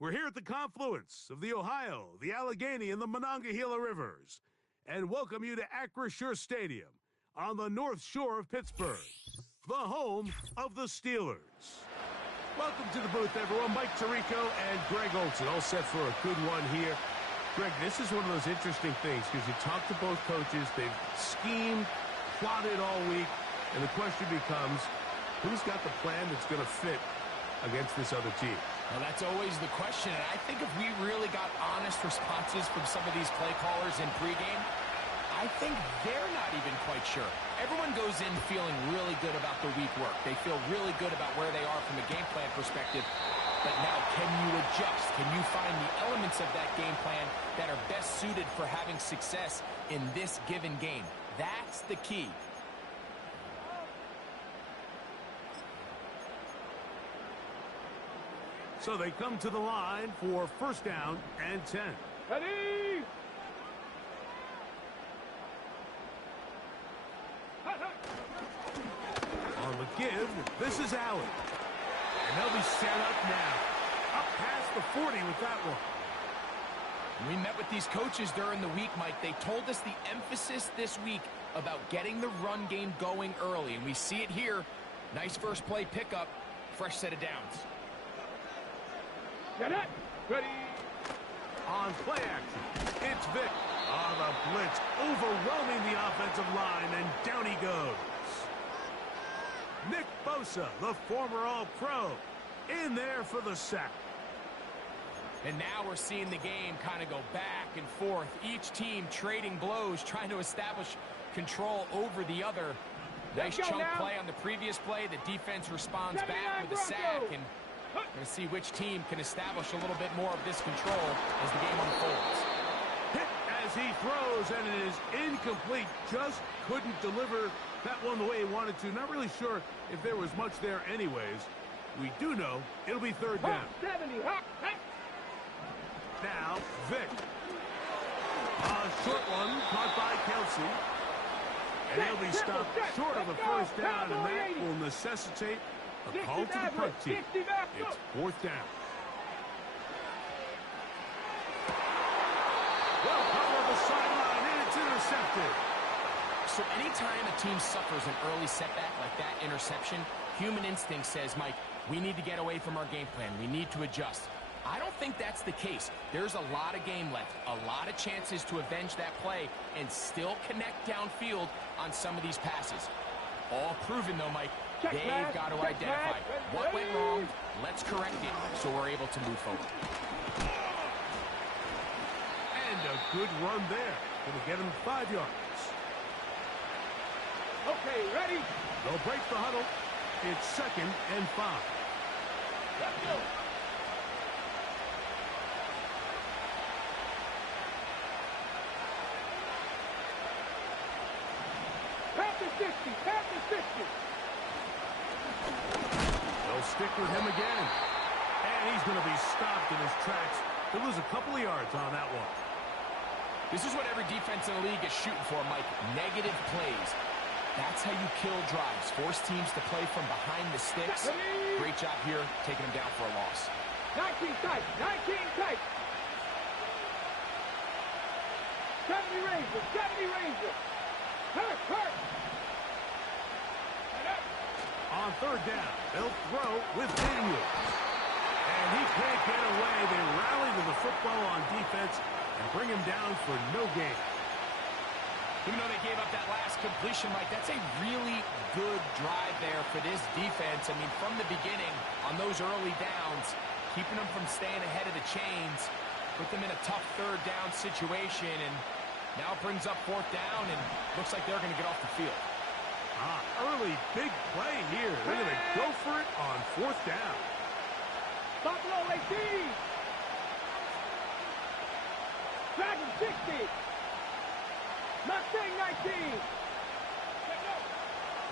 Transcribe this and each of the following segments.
We're here at the confluence of the Ohio, the Allegheny, and the Monongahela Rivers, and welcome you to Acrisure Stadium on the North Shore of Pittsburgh, the home of the Steelers. Welcome to the booth, everyone. Mike Tirico and Greg Olson, all set for a good one here. Greg, this is one of those interesting things because you talk to both coaches. They've schemed, plotted all week, and the question becomes, who's got the plan that's going to fit against this other team? Well, that's always the question, and I think if we really got honest responses from some of these play callers in pregame, I think they're not even quite sure. Everyone goes in feeling really good about the week work. They feel really good about where they are from a game plan perspective. But now, can you adjust? Can you find the elements of that game plan that are best suited for having success in this given game? That's the key. So they come to the line for first down and 10. Ready! On the give, this is Allen. And they'll be set up now. Up past the 40 with that one. We met with these coaches during the week, Mike. They told us the emphasis this week about getting the run game going early. And we see it here. Nice first play pickup. Fresh set of downs. Get it! Ready! On play action, it's Vic. On the blitz, overwhelming the offensive line, and down he goes. Nick Bosa, the former All-Pro, in there for the sack. And now we're seeing the game kind of go back and forth. Each team trading blows, trying to establish control over the other. Nice chunk play on the previous play. The defense responds back with a sack, and we're going to see which team can establish a little bit more of this control as the game unfolds. Hit as he throws, and it is incomplete. Just couldn't deliver that one the way he wanted to. Not really sure if there was much there anyways. We do know it'll be third down. 70. Now, Vic. A short one caught by Kelsey. And he'll be stopped short of the first down, and that will necessitate a call to the punt team. It's fourth down. Well covered the sideline, and it's intercepted. So anytime a team suffers an early setback like that interception, human instinct says, Mike, we need to get away from our game plan. We need to adjust. I don't think that's the case. There's a lot of game left, a lot of chances to avenge that play and still connect downfield on some of these passes. All proven, though, Mike. They've got to identify what went wrong. Let's correct it so we're able to move forward. And a good run there. Going to get him 5 yards. Okay, ready? They'll break the huddle. It's 2nd and 5. Let's go. Pass the 60. Pass the 60. They'll stick with him again. And he's going to be stopped in his tracks. He'll lose a couple of yards on that one. This is what every defense in the league is shooting for, Mike. Negative plays. That's how you kill drives. Force teams to play from behind the sticks. Great job here, taking them down for a loss. 19 tight. 19 tight. 70 Rangers. 70 Rangers. Hurt. On third down, they'll throw with Daniels. And he can't get away. They rally to the football on defense and bring him down for no gain. Even though they gave up that last completion, Mike, that's a really good drive there for this defense. I mean, from the beginning, on those early downs, keeping them from staying ahead of the chains, put them in a tough third down situation, and now it brings up fourth down, and looks like they're going to get off the field. Early big play here. They're going to go for it on fourth down. Buffalo 18. Dragon 60. Mustang 19.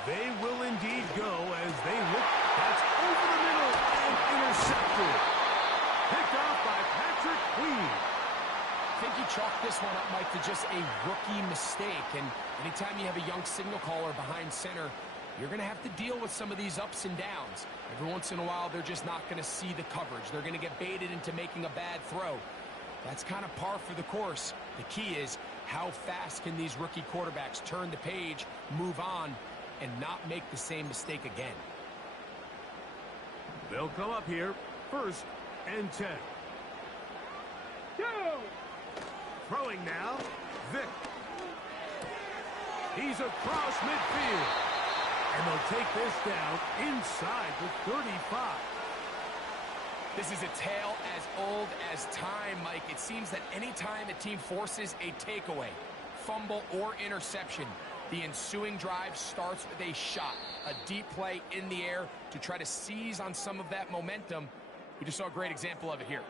They will indeed go as they look. That's over the middle and intercepted. Picked off by Patrick Queen. I think he chalked this one up, Mike, to just a rookie mistake. And anytime you have a young signal caller behind center, You're going to have to deal with some of these ups and downs. Every once in a while, they're just not going to see the coverage. They're going to get baited into making a bad throw. That's kind of par for the course. The key is, how fast can these rookie quarterbacks turn the page, move on, and not make the same mistake again? They'll come up here, 1st and 10. Two. Throwing now, Vic. He's across midfield. And they'll take this down inside the 35. This is a tale as old as time, Mike. It seems that any time a team forces a takeaway, fumble, or interception, the ensuing drive starts with a shot, a deep play in the air to try to seize on some of that momentum. We just saw a great example of it here.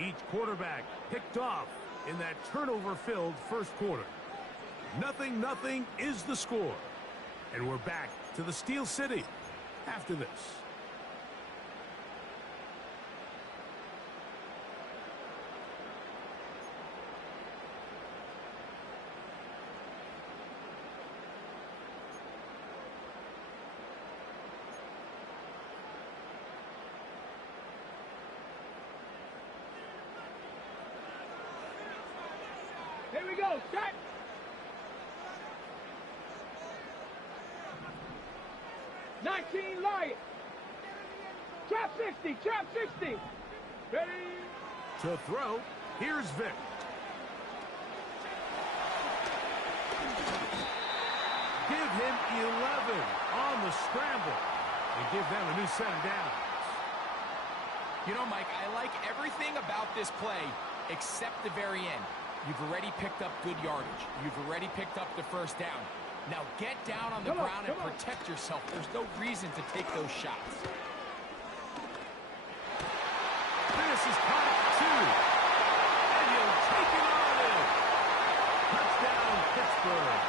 Each quarterback picked off in that turnover-filled first quarter. 0-0 is the score. And we're back to the Steel City after this. Here we go. Set. Lion. Trap 60. Trap 60. Ready. To throw, here's Vic. Give him 11 on the scramble and give them a new set of downs. You know, Mike, I like everything about this play except the very end. You've already picked up good yardage. You've already picked up the first down. Now get down on the ground and protect yourself. There's no reason to take those shots. This is caught 2. And he'll take it on in. Touchdown, Pittsburgh.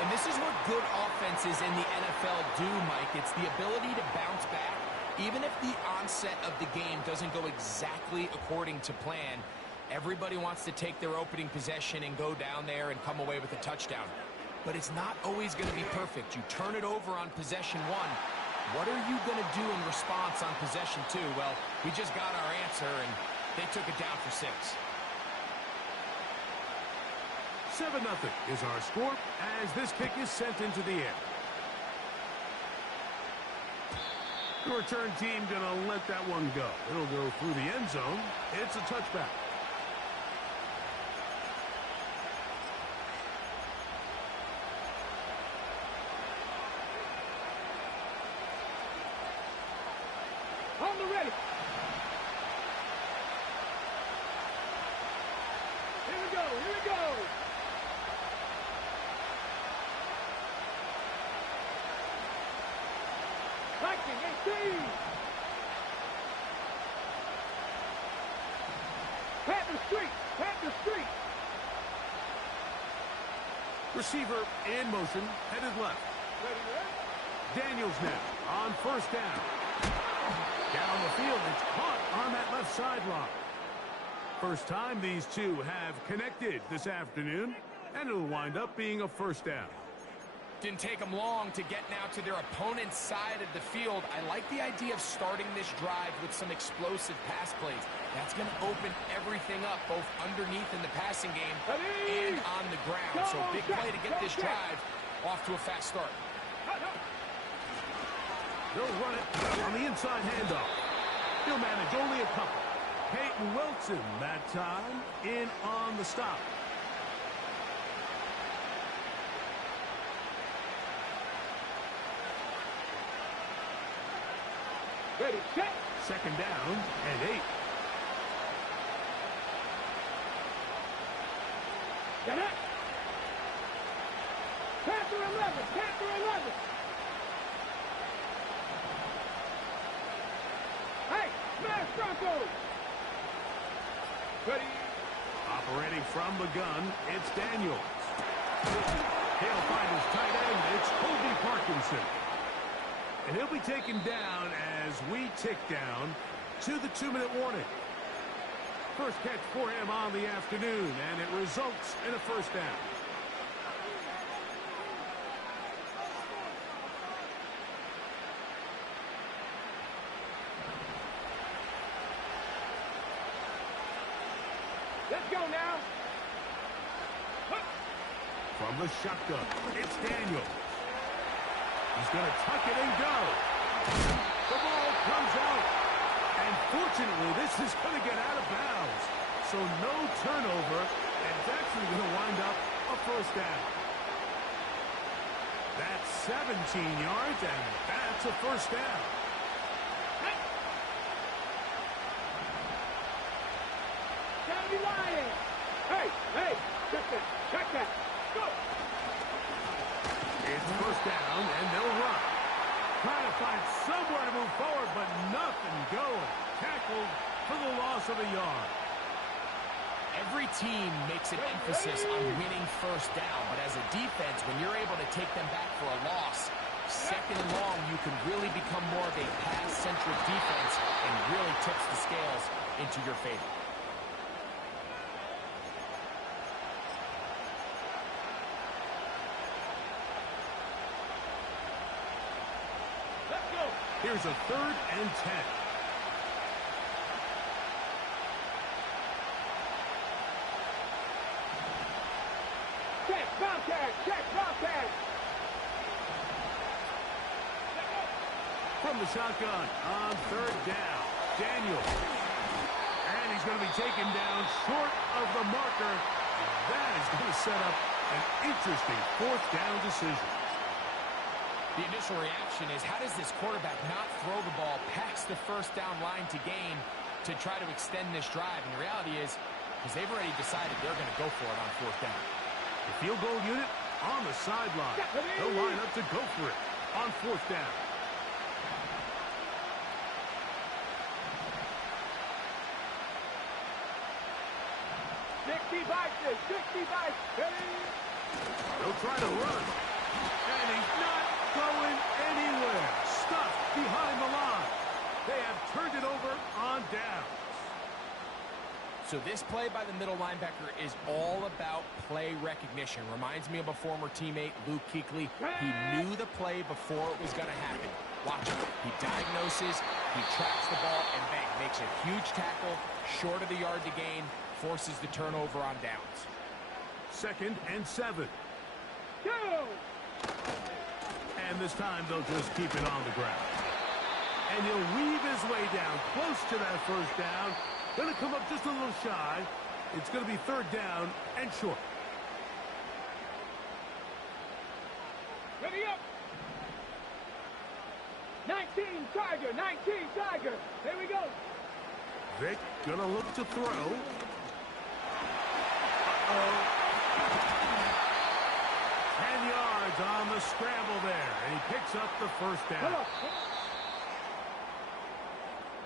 And this is what good offenses in the NFL do, Mike. It's the ability to bounce back. Even if the onset of the game doesn't go exactly according to plan, everybody wants to take their opening possession and go down there and come away with a touchdown. But it's not always going to be perfect. You turn it over on possession 1. What are you going to do in response on possession 2? Well, we just got our answer, and they took it down for 6. 7-0 is our score as this kick is sent into the air. The return team going to let that one go. It'll go through the end zone. It's a touchback. On the ready. Here we go. Here we go. Lightning 18. Panther Street. Panther Street. Receiver in motion, headed left. Ready, ready. Daniels now on first down. Down the field, it's caught on that left sideline. First time these two have connected this afternoon, and it'll wind up being a first down. Didn't take them long to get now to their opponent's side of the field. I like the idea of starting this drive with some explosive pass plays. That's going to open everything up, both underneath in the passing game and on the ground. So big play to get this drive off to a fast start. They'll run it on the inside handoff. He'll manage only a couple. Peyton Wilson that time in on the stop. Ready, set. Second down and 8. Get it. Panther 11. Panther 11. Hey, smash Broncos. Ready. Operating from the gun, it's Daniels. He'll find his tight end. It's Colby Parkinson. And he'll be taken down as we tick down to the 2-minute warning. First catch for him on the afternoon, and it results in a first down. Let's go now. From the shotgun, it's Daniel. He's going to tuck it and go. The ball comes out. And fortunately, this is going to get out of bounds. So no turnover, and it's actually going to wind up a first down. That's 17 yards, and that's a first down. Gotta be lying. Hey, check that. Go. It's first down, and they'll run. Trying to find somewhere to move forward, but nothing going. Tackled for the loss of a yard. Every team makes an emphasis on winning first down, but as a defense, when you're able to take them back for a loss, second and long, you can really become more of a pass-centric defense and really tips the scales into your favor. Let's go. Here's a 3rd and 10. Check, Bobcat. From the shotgun on 3rd down, Daniel. And he's going to be taken down short of the marker. And that is going to set up an interesting 4th down decision. The initial reaction is, how does this quarterback not throw the ball past the first down line to gain to try to extend this drive? And the reality is, because they've already decided they're going to go for it on 4th down. The field goal unit on the sideline. They'll line up to go for it on 4th down. They'll try to run. And he's not going anywhere. Stuffed behind the line. They have turned it over on downs. So this play by the middle linebacker is all about play recognition. Reminds me of a former teammate, Luke Kuechly. He knew the play before it was going to happen. Watch him. He diagnoses, he tracks the ball, and bang, makes a huge tackle, short of the yard to gain, forces the turnover on downs. 2nd and 7. Go. And this time they'll just keep it on the ground. And he'll weave his way down close to that first down. Going to come up just a little shy. It's going to be 3rd down and short. Ready up. 19 Tiger. There we go. Vic going to look to throw. Uh-oh. 10 yards on the scramble there. And he picks up the first down. Come on.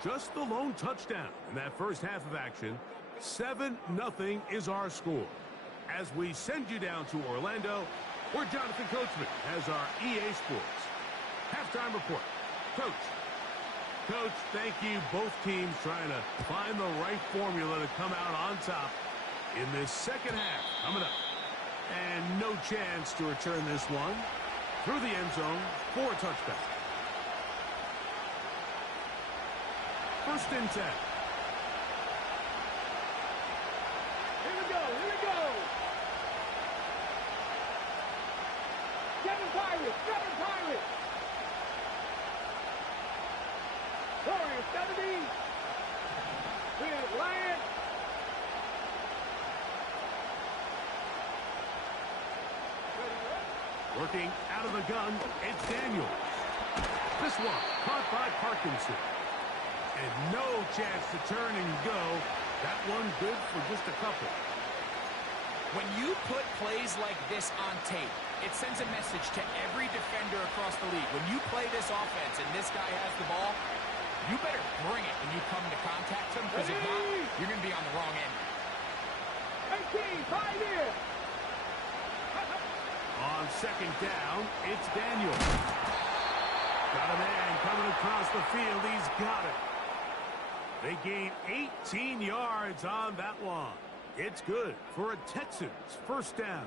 Just the lone touchdown in that first half of action. 7-0 is our score. As we send you down to Orlando, where Jonathan Coachman has our EA Sports halftime report. Coach, thank you. Both teams trying to find the right formula to come out on top in this second half coming up. And no chance to return this one through the end zone for a touchdown. 1st and 10. Here we go. 7 Pirates. Warriors 70. With Lions. Working out of the gun, it's Daniels. This one caught by Parkinson. And no chance to turn and go. That one good for just a couple. When you put plays like this on tape, it sends a message to every defender across the league. When you play this offense and this guy has the ball, you better bring it when you come to contact him, because if not, you're going to be on the wrong end. 18, 5 here. On 2nd down, it's Daniel. Got a man coming across the field. He's got it. They gain 18 yards on that one. It's good for a Texans first down.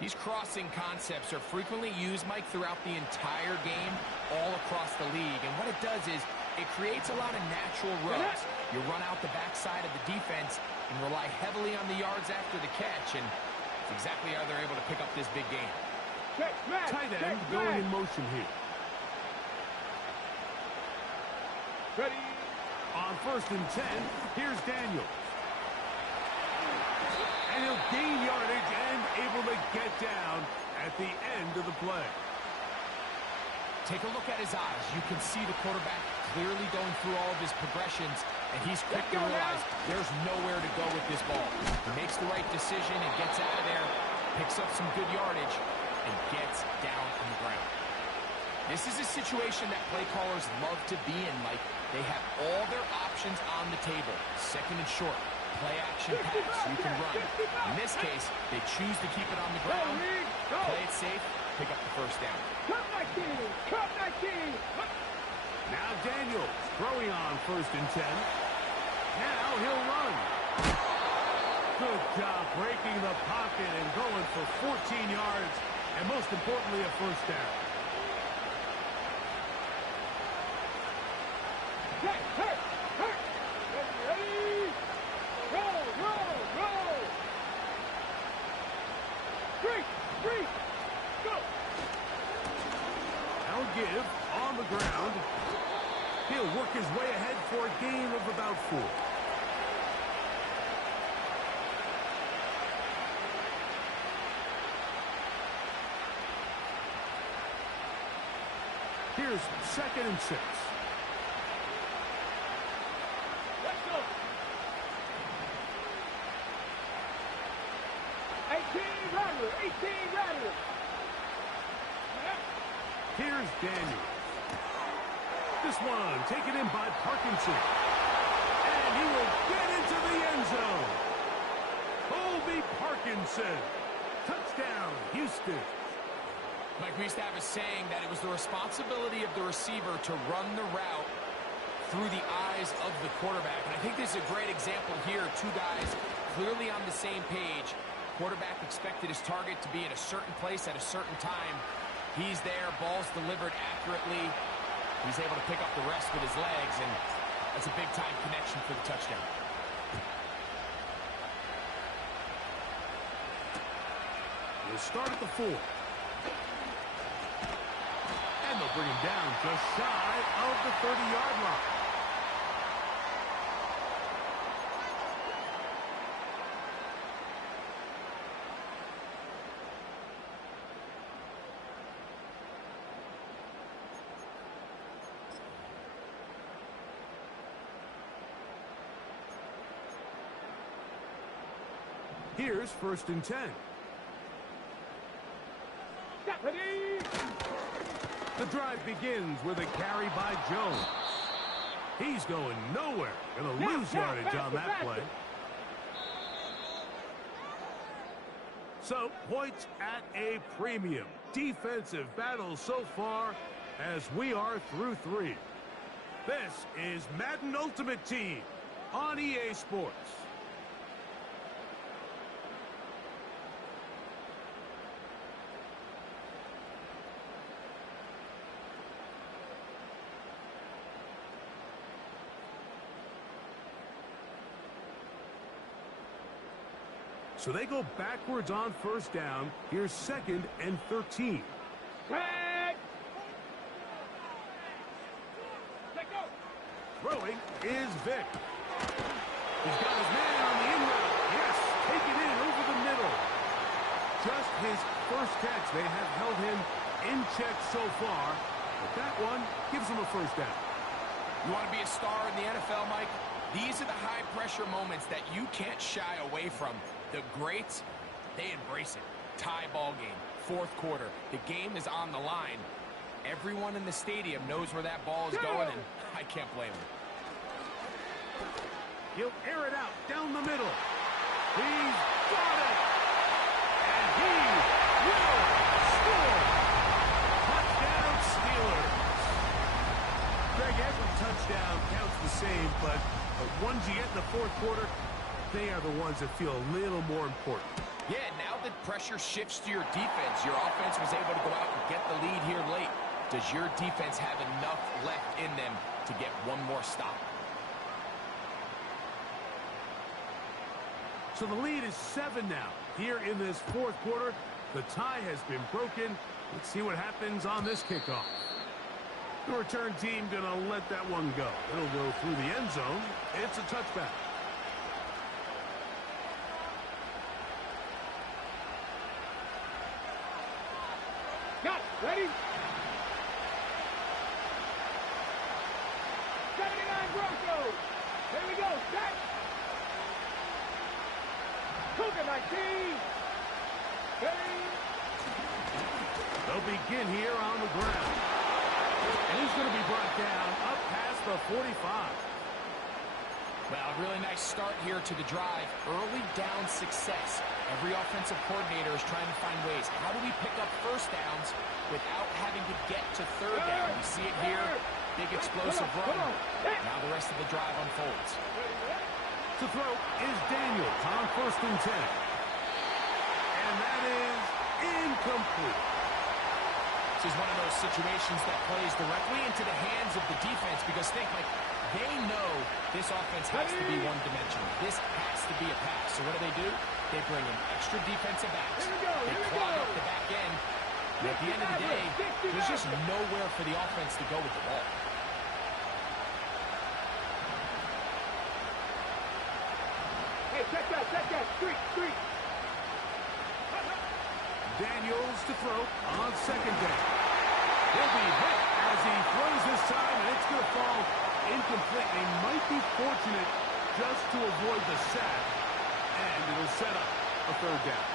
These crossing concepts are frequently used, Mike, throughout the entire game, all across the league. And what a it does is it creates a lot of natural rubs. You run out the backside of the defense and rely heavily on the yards after the catch, and it's exactly how they're able to pick up this big game. Tight end going in motion here. Ready. On 1st and 10, here's Daniels. And he'll gain yardage and able to get down at the end of the play. Take a look at his eyes. You can see the quarterback clearly going through all of his progressions, and he's quick to realize there's nowhere to go with this ball. He makes the right decision and gets out of there, picks up some good yardage, and gets down on the ground. This is a situation that play callers love to be in. Like, they have all their options on the table. 2nd and short, play action pass, you can run. In this case, they choose to keep it on the ground, play it safe, pick up the first down. Come 19! Come 19! Now Daniels throwing on 1st and 10. Now he'll run. Good job breaking the pocket and going for 14 yards, and most importantly, a first down. Ready? Roll, roll, roll! 3, go! Now give on the ground. He'll work his way ahead for a gain of about 4. Here's 2nd and 6. Let's go! 18 Rattler! 18 Rattler! Here's Daniels. This one taken in by Parkinson. And he will get into the end zone. Colby Parkinson. Touchdown, Houston. Mike, we used to have a saying that it was the responsibility of the receiver to run the route through the eyes of the quarterback. And I think this is a great example here. 2 guys clearly on the same page. Quarterback expected his target to be in a certain place at a certain time. He's there, ball's delivered accurately. He's able to pick up the rest with his legs, and that's a big-time connection for the touchdown. We'll start at the 4. And they'll bring him down just shy of the 30-yard line. Here's 1st and 10. Deputy! The drive begins with a carry by Jones. He's going nowhere. Going to lose yardage on that play. So, points at a premium. Defensive battle so far as we are through 3. This is Madden Ultimate Team on EA Sports. So they go backwards on 1st down. Here's 2nd and 13. Red! Let go! Throwing is Vic. He's got his man on the in route. Yes, take it in over the middle. Just his first catch. They have held him in check so far. But that one gives him a first down. You want to be a star in the NFL, Mike? These are the high-pressure moments that you can't shy away from. The greats, they embrace it. Tie ball game, 4th quarter. The game is on the line. Everyone in the stadium knows where that ball is going, and I can't blame him. He'll air it out down the middle. He's got it. And he will score. Touchdown Steelers. Greg, every touchdown counts the same, but the ones you get in the 4th quarter, they are the ones that feel a little more important. Yeah, now that pressure shifts to your defense, your offense was able to go out and get the lead here late. Does your defense have enough left in them to get one more stop? So the lead is 7 now. Here in this fourth quarter, the tie has been broken. Let's see what happens on this kickoff. The return team going to let that one go. It'll go through the end zone. It's a touchback. Got it. Ready? 79 Broncos. Here we go. Set. Cougar 19. Ready? They'll begin here on the ground. And he's going to be brought down up past the 45. Well, a really nice start here to the drive. Early down success. Every offensive coordinator is trying to find ways. How do we pick up first downs without having to get to third down? We see it here. Big explosive run. Now the rest of the drive unfolds. To throw is Daniels on 1st and 10. And that is incomplete. This is one of those situations that plays directly into the hands of the defense because think, like, they know this offense has to be one-dimensional. This has to be a pass. So what do? They bring in extra defensive backs. They clog up the back end. And at the end of the day, there's just nowhere for the offense to go with the ball. Hey, check that. Street. Daniels to throw on 2nd down. He'll be hit as he throws this time, and it's going to fall incomplete. They might be fortunate just to avoid the sack, and it'll set up a 3rd down.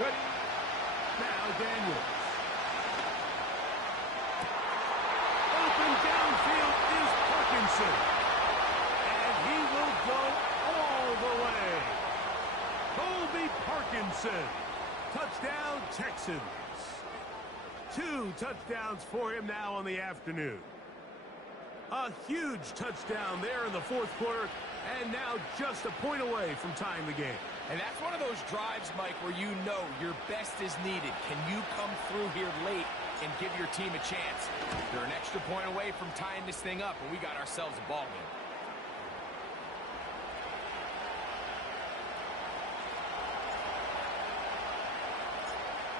Ready? Now Daniels. Open downfield is Parkinson. And he will go all the way. Colby Parkinson. Touchdown, Texans. 2 touchdowns for him now on the afternoon. A huge touchdown there in the fourth quarter, and now just a point away from tying the game. And that's one of those drives, Mike, where you know your best is needed. Can you come through here late and give your team a chance? They're an extra point away from tying this thing up, and we got ourselves a ball game.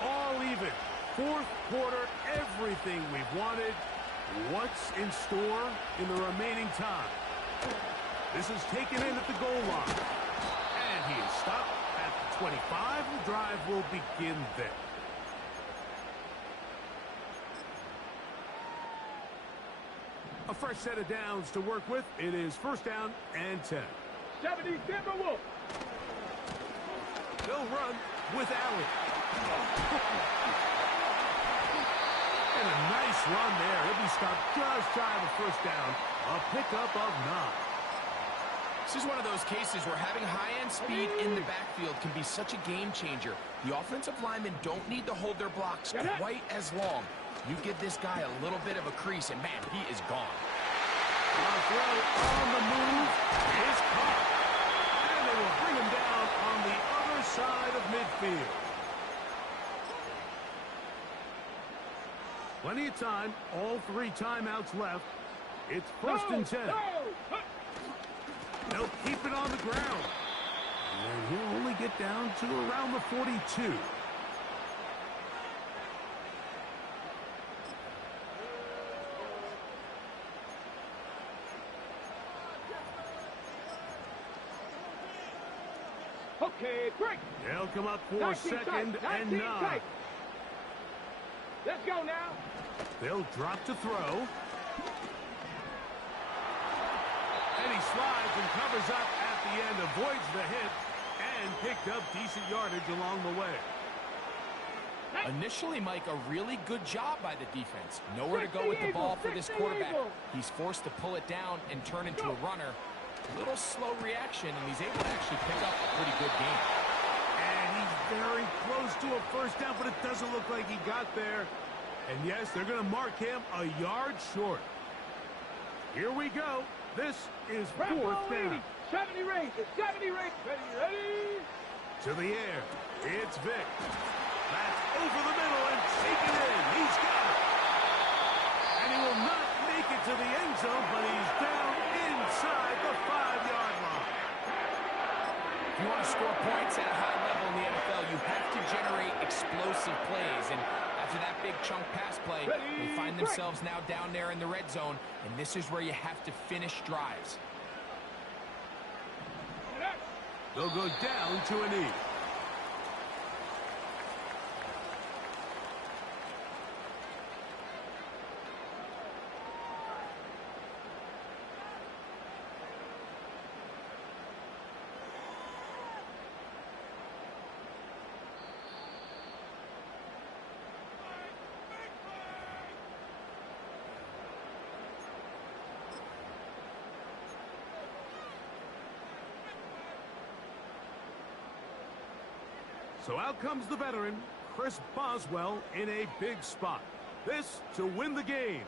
All even. Fourth quarter, everything we've wanted. What's in store in the remaining time? This is taken in at the goal line. And he is stopped at the 25. The drive will begin there. A fresh set of downs to work with. It is 1st down and 10. 70 Timberwolves. They'll run with Allen. And a nice run there. He'll be stopped just shy of a 1st down. A pickup of 9. This is one of those cases where having high-end speed in the backfield can be such a game changer. The offensive linemen don't need to hold their blocks quite as long. You give this guy a little bit of a crease, and man, he is gone. Throw on the move is caught. And they will bring him down on the other side of midfield. Plenty of time. All 3 timeouts left. It's 1st and 10. They'll keep it on the ground. And he'll only get down to around the 42. Okay, break. They'll come up for 2nd and 9. Tight. Let's go now. They'll drop to throw. And he slides and covers up at the end, avoids the hit, and picked up decent yardage along the way. Initially, Mike, a really good job by the defense. Nowhere to go with the ball for this quarterback. He's forced to pull it down and turn into a runner. A little slow reaction, and he's able to actually pick up a pretty good game. And he's very close to a 1st down, but it doesn't look like he got there. And yes, they're going to mark him a yard short. Here we go. This is 4th down. 70 races. 70 races. Ready? To the air. It's Vic. That's over the middle and taken in. He's got it. And he will not make it to the end zone, but he's down inside the 5-yard line. If you want to score points at a high level in the NFL, you have to generate explosive plays. And after that big chunk pass play, they find themselves now down there in the red zone, and this is where you have to finish drives. They'll go down to a knee. So out comes the veteran, Chris Boswell, in a big spot. This to win the game.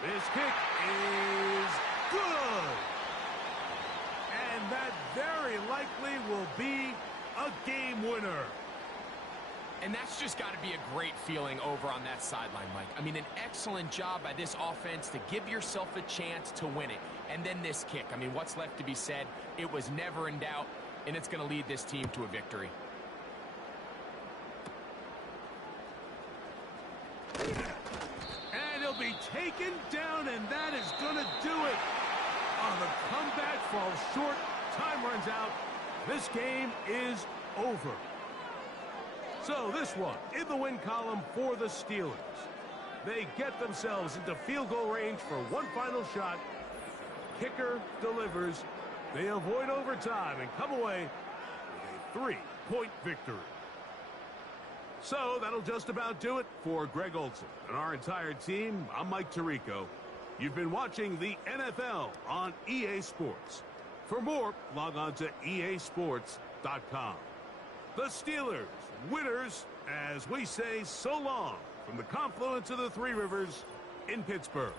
This kick is good. And that very likely will be a game winner. And that's just got to be a great feeling over on that sideline, Mike. I mean, an excellent job by this offense to give yourself a chance to win it. And then this kick. I mean, what's left to be said? It was never in doubt. And it's going to lead this team to a victory. And he'll be taken down, and that is going to do it. Oh, the comeback falls short. Time runs out. This game is over. So this one in the win column for the Steelers. They get themselves into field goal range for one final shot. Kicker delivers. They avoid overtime and come away with a 3-point victory. So that'll just about do it for Greg Olson and our entire team. I'm Mike Tirico. You've been watching the NFL on EA Sports. For more, log on to easports.com. The Steelers, winners, as we say so long from the confluence of the Three Rivers in Pittsburgh.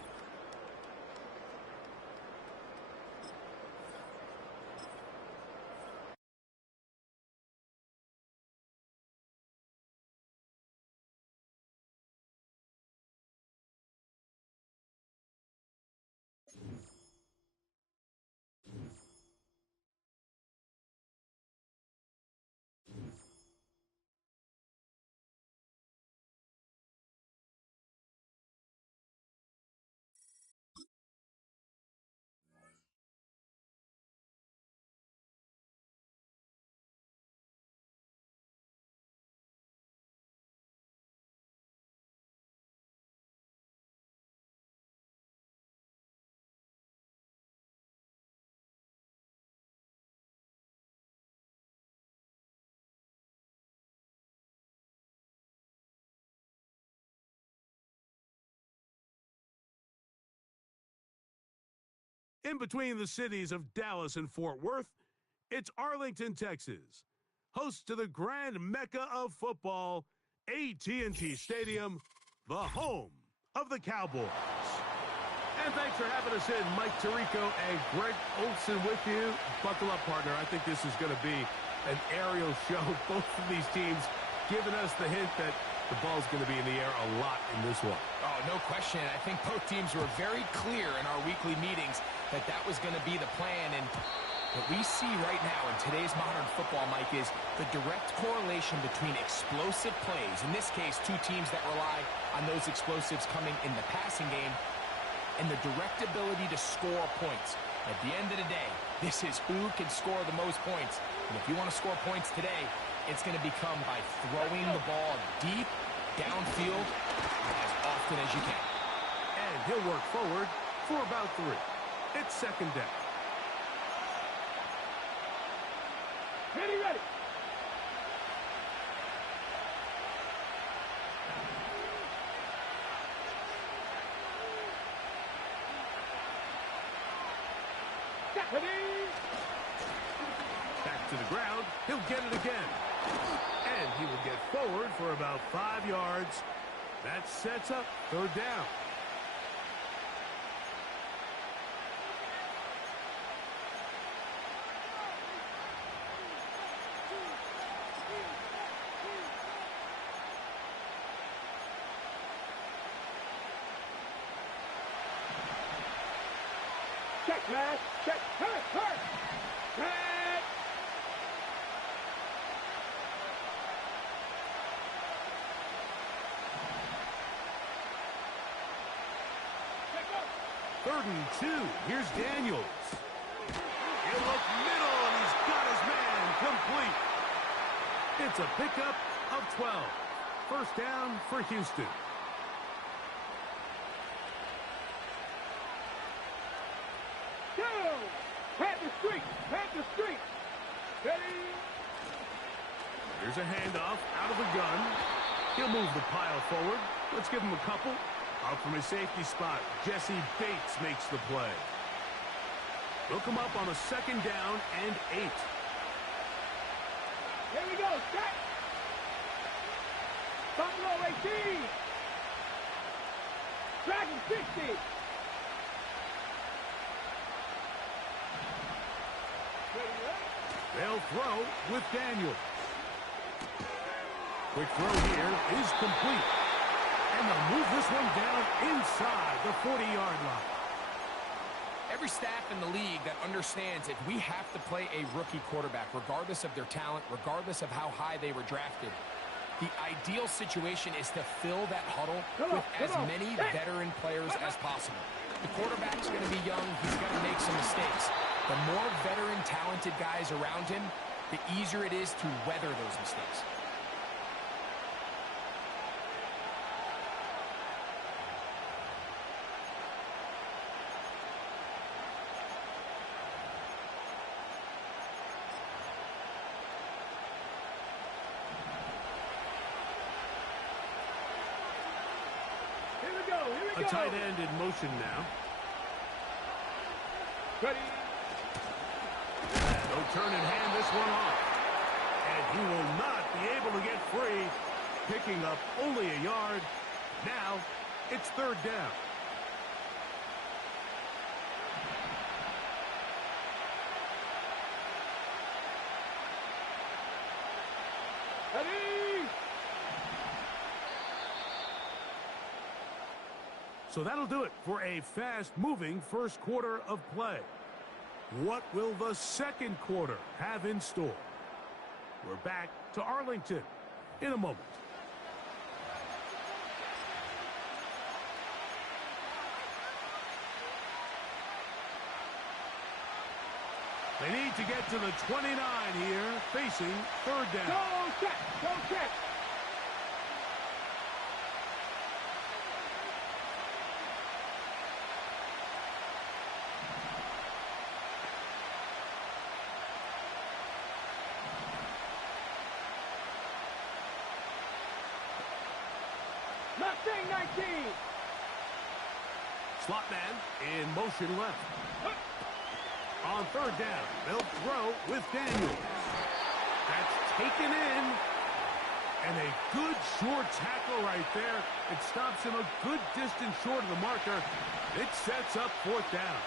In between the cities of Dallas and Fort Worth, it's Arlington, Texas, host to the grand mecca of football, AT&T Stadium, the home of the Cowboys. And thanks for having us in, Mike Tirico and Greg Olson with you. Buckle up, partner. I think this is going to be an aerial show. Both of these teams giving us the hint that the ball's going to be in the air a lot in this one. Oh, no question. I think both teams were very clear in our weekly meetings that that was going to be the plan. And what we see right now in today's modern football, Mike, is the direct correlation between explosive plays, in this case, two teams that rely on those explosives coming in the passing game, and the direct ability to score points. At the end of the day, this is who can score the most points. And if you want to score points today, it's going to become by throwing the ball deep downfield as often as you can. And he'll work forward for about 3. It's second down. Ready. Back to the ground. He'll get it again. And he will get forward for about 5 yards. That sets up third down. Check, man. Check. Hurt, hurt. Red. Third and 2. Here's Daniels. He'll look middle, and he's got his man complete. It's a pickup of 12. First down for Houston. Go! Panther Street! Panther Street! Ready? Here's a handoff out of the gun. He'll move the pile forward. Let's give him a couple. Out from his safety spot, Jesse Bates makes the play. They'll come up on a second down and 8. Here we go, set! Buffalo 18! Dragon 60! They'll throw with Daniel. Quick throw here is complete. And they'll move this one down inside the 40-yard line. Every staff in the league that understands if we have to play a rookie quarterback, regardless of their talent, regardless of how high they were drafted, the ideal situation is to fill that huddle with as many veteran players as possible. The quarterback's going to be young. He's going to make some mistakes. The more veteran, talented guys around him, the easier it is to weather those mistakes. A tight end in motion now. Ready? No turn and hand this one off. And he will not be able to get free, picking up only a yard. Now it's third down. Ready? So that'll do it for a fast-moving first quarter of play. What will the second quarter have in store? We're back to Arlington in a moment. They need to get to the 29 here, facing third down. Go check! Go check! Mustang 19! Slot man in motion left. On third down, they'll throw with Daniels. That's taken in. And a good short tackle right there. It stops him a good distance short of the marker. It sets up fourth down.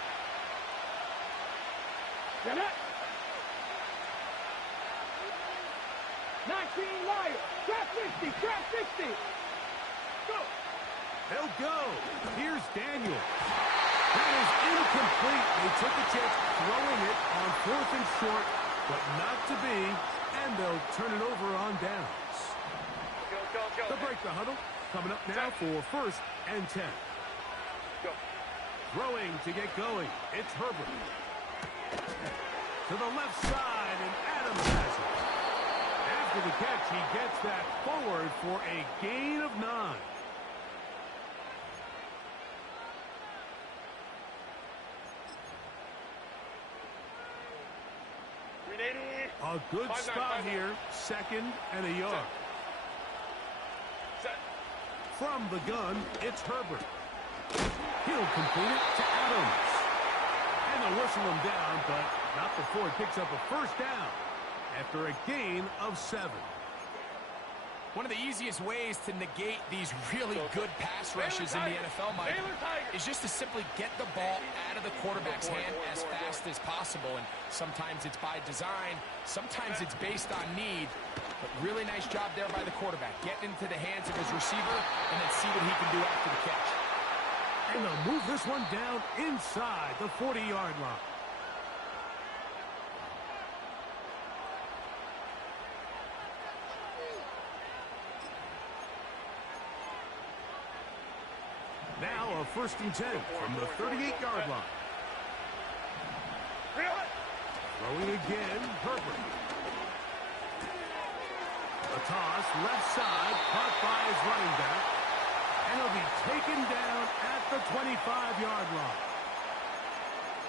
Get it! 19 Lions! Trap 60! Trap 60! Go! They'll go. Here's Daniels. That is incomplete. They took a chance throwing it on fourth and short, but not to be, and they'll turn it over on downs. Go. They'll break the huddle. Coming up now for first and 10. Go. Throwing to get going. It's Herbert. To the left side, and Adams has it. After the catch, he gets that forward for a gain of 9. A good spot here, second and a yard. Set. From the gun, it's Herbert. He'll complete it to Adams. And they'll whistle him down, but not before he picks up a first down after a gain of 7. One of the easiest ways to negate these really good pass rushes in the NFL, Mike, is just to simply get the ball out of the quarterback's hand as fast as possible. And sometimes it's by design, sometimes it's based on need. But really nice job there by the quarterback. Get into the hands of his receiver and then see what he can do after the catch. And they'll move this one down inside the 40-yard line. Now a 1st and 10 from the 38-yard line. Throwing again, Herbert. A toss, left side, caught by his running back. And he'll be taken down at the 25-yard line.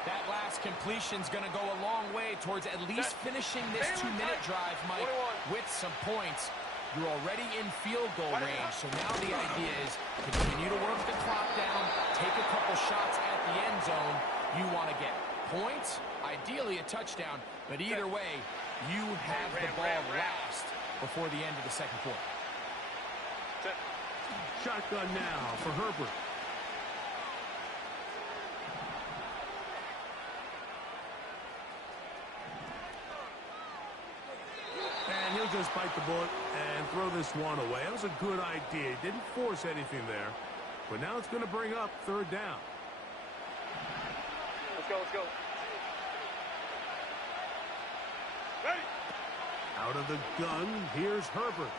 That last completion's going to go a long way towards at least finishing this 2-minute drive, Mike, with some points. You're already in field goal range, so now the idea is continue to work the clock down, take a couple shots at the end zone. You want to get points, ideally a touchdown, but either way, you have the ball last before the end of the second quarter. Shotgun now for Herbert. And he'll just bite the bullet and throw this one away. That was a good idea. He didn't force anything there. But now it's going to bring up 3rd down. Let's go, let's go. Ready. Out of the gun, here's Herbert.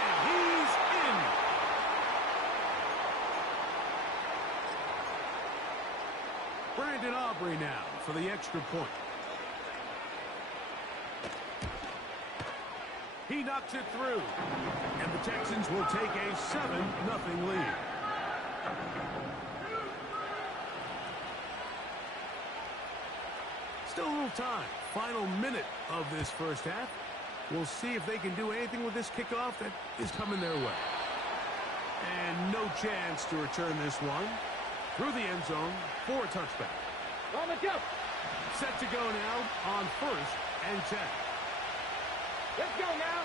And he's in. Brandon Aubrey now for the extra point. He knocks it through. And the Texans will take a 7-0 lead. Still a little time. Final minute of this first half. We'll see if they can do anything with this kickoff that is coming their way. And no chance to return this one. Through the end zone for a touchback. Set to go now on 1st and 10. Let's go now.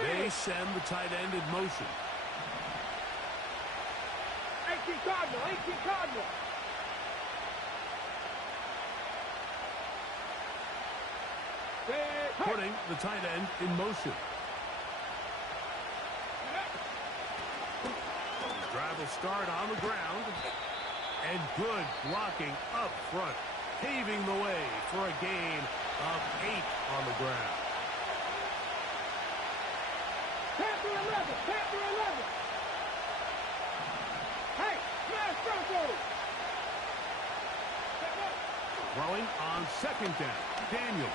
They send the tight end in motion. 18 Cardinal, 18 Cardinal. Putting the tight end in motion. Drive will start on the ground. And good blocking up front. Paving the way for a gain of 8 on the ground. Panther 11, Panther 11. Hey, smash Broncos. Throwing on 2nd down. Daniel.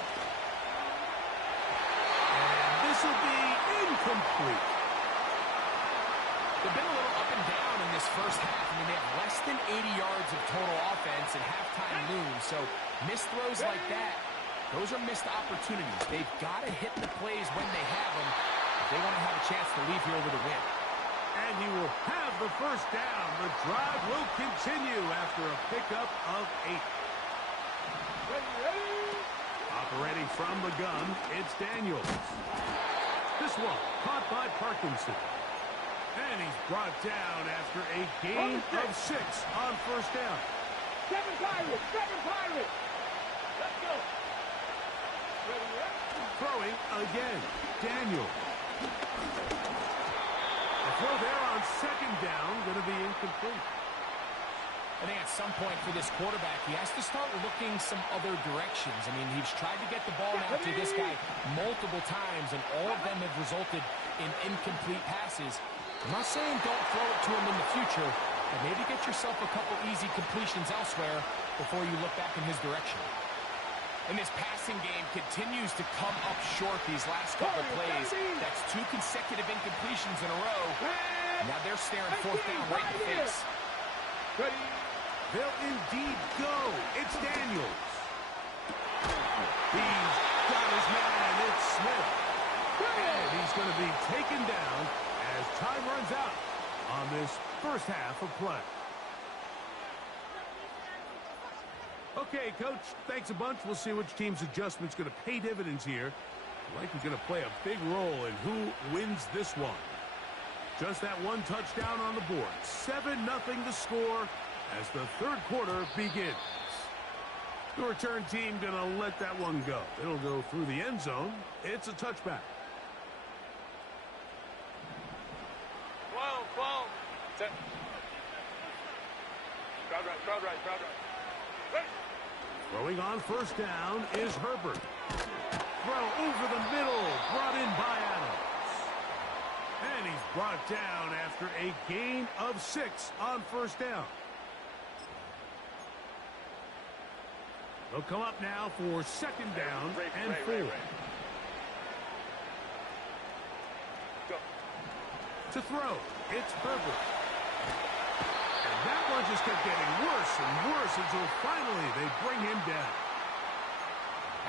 And this will be incomplete. They've been a little up and down in this first half. I mean, they have less than 80 yards of total offense and halftime looms. So missed throws like that, those are missed opportunities. They've got to hit the plays when they have them if they want to have a chance to leave here with a win. And he will have the 1st down. The drive will continue after a pickup of 8. Operating from the gun, it's Daniels. This one caught by Parkinson. And he's brought down after a gain of 6 on 1st down. 7 Pirates, 7 Pirates. Let's go. Throwing again, Daniel. A throw there on 2nd down, going to be incomplete. I think at some point for this quarterback, he has to start looking some other directions. I mean, he's tried to get the ball out to this guy multiple times, and all of them have resulted in incomplete passes. I'm not saying don't throw it to him in the future, but maybe get yourself a couple easy completions elsewhere before you look back in his direction. And this passing game continues to come up short these last couple plays. That's 2 consecutive incompletions in a row. Now they're staring 4th down right in the face. They'll indeed go. It's Daniels. He's got his man. It's Smith. And he's going to be taken down as time runs out on this first half of play. Okay, Coach, thanks a bunch. We'll see which team's adjustment's going to pay dividends here. Likely going to play a big role in who wins this one. Just that one touchdown on the board. 7-0 to score as the 3rd quarter begins. The return team going to let that one go. It'll go through the end zone. It's a touchback. 12, 12. Set. Crowd right, crowd right, crowd right. Ready. Throwing on first down is Herbert. Throw over the middle, brought in by Adams. And he's brought down after a gain of 6 on first down. They'll come up now for second down and 4. Go. To throw, it's Herbert. And that one just kept getting worse and worse until finally they bring him down.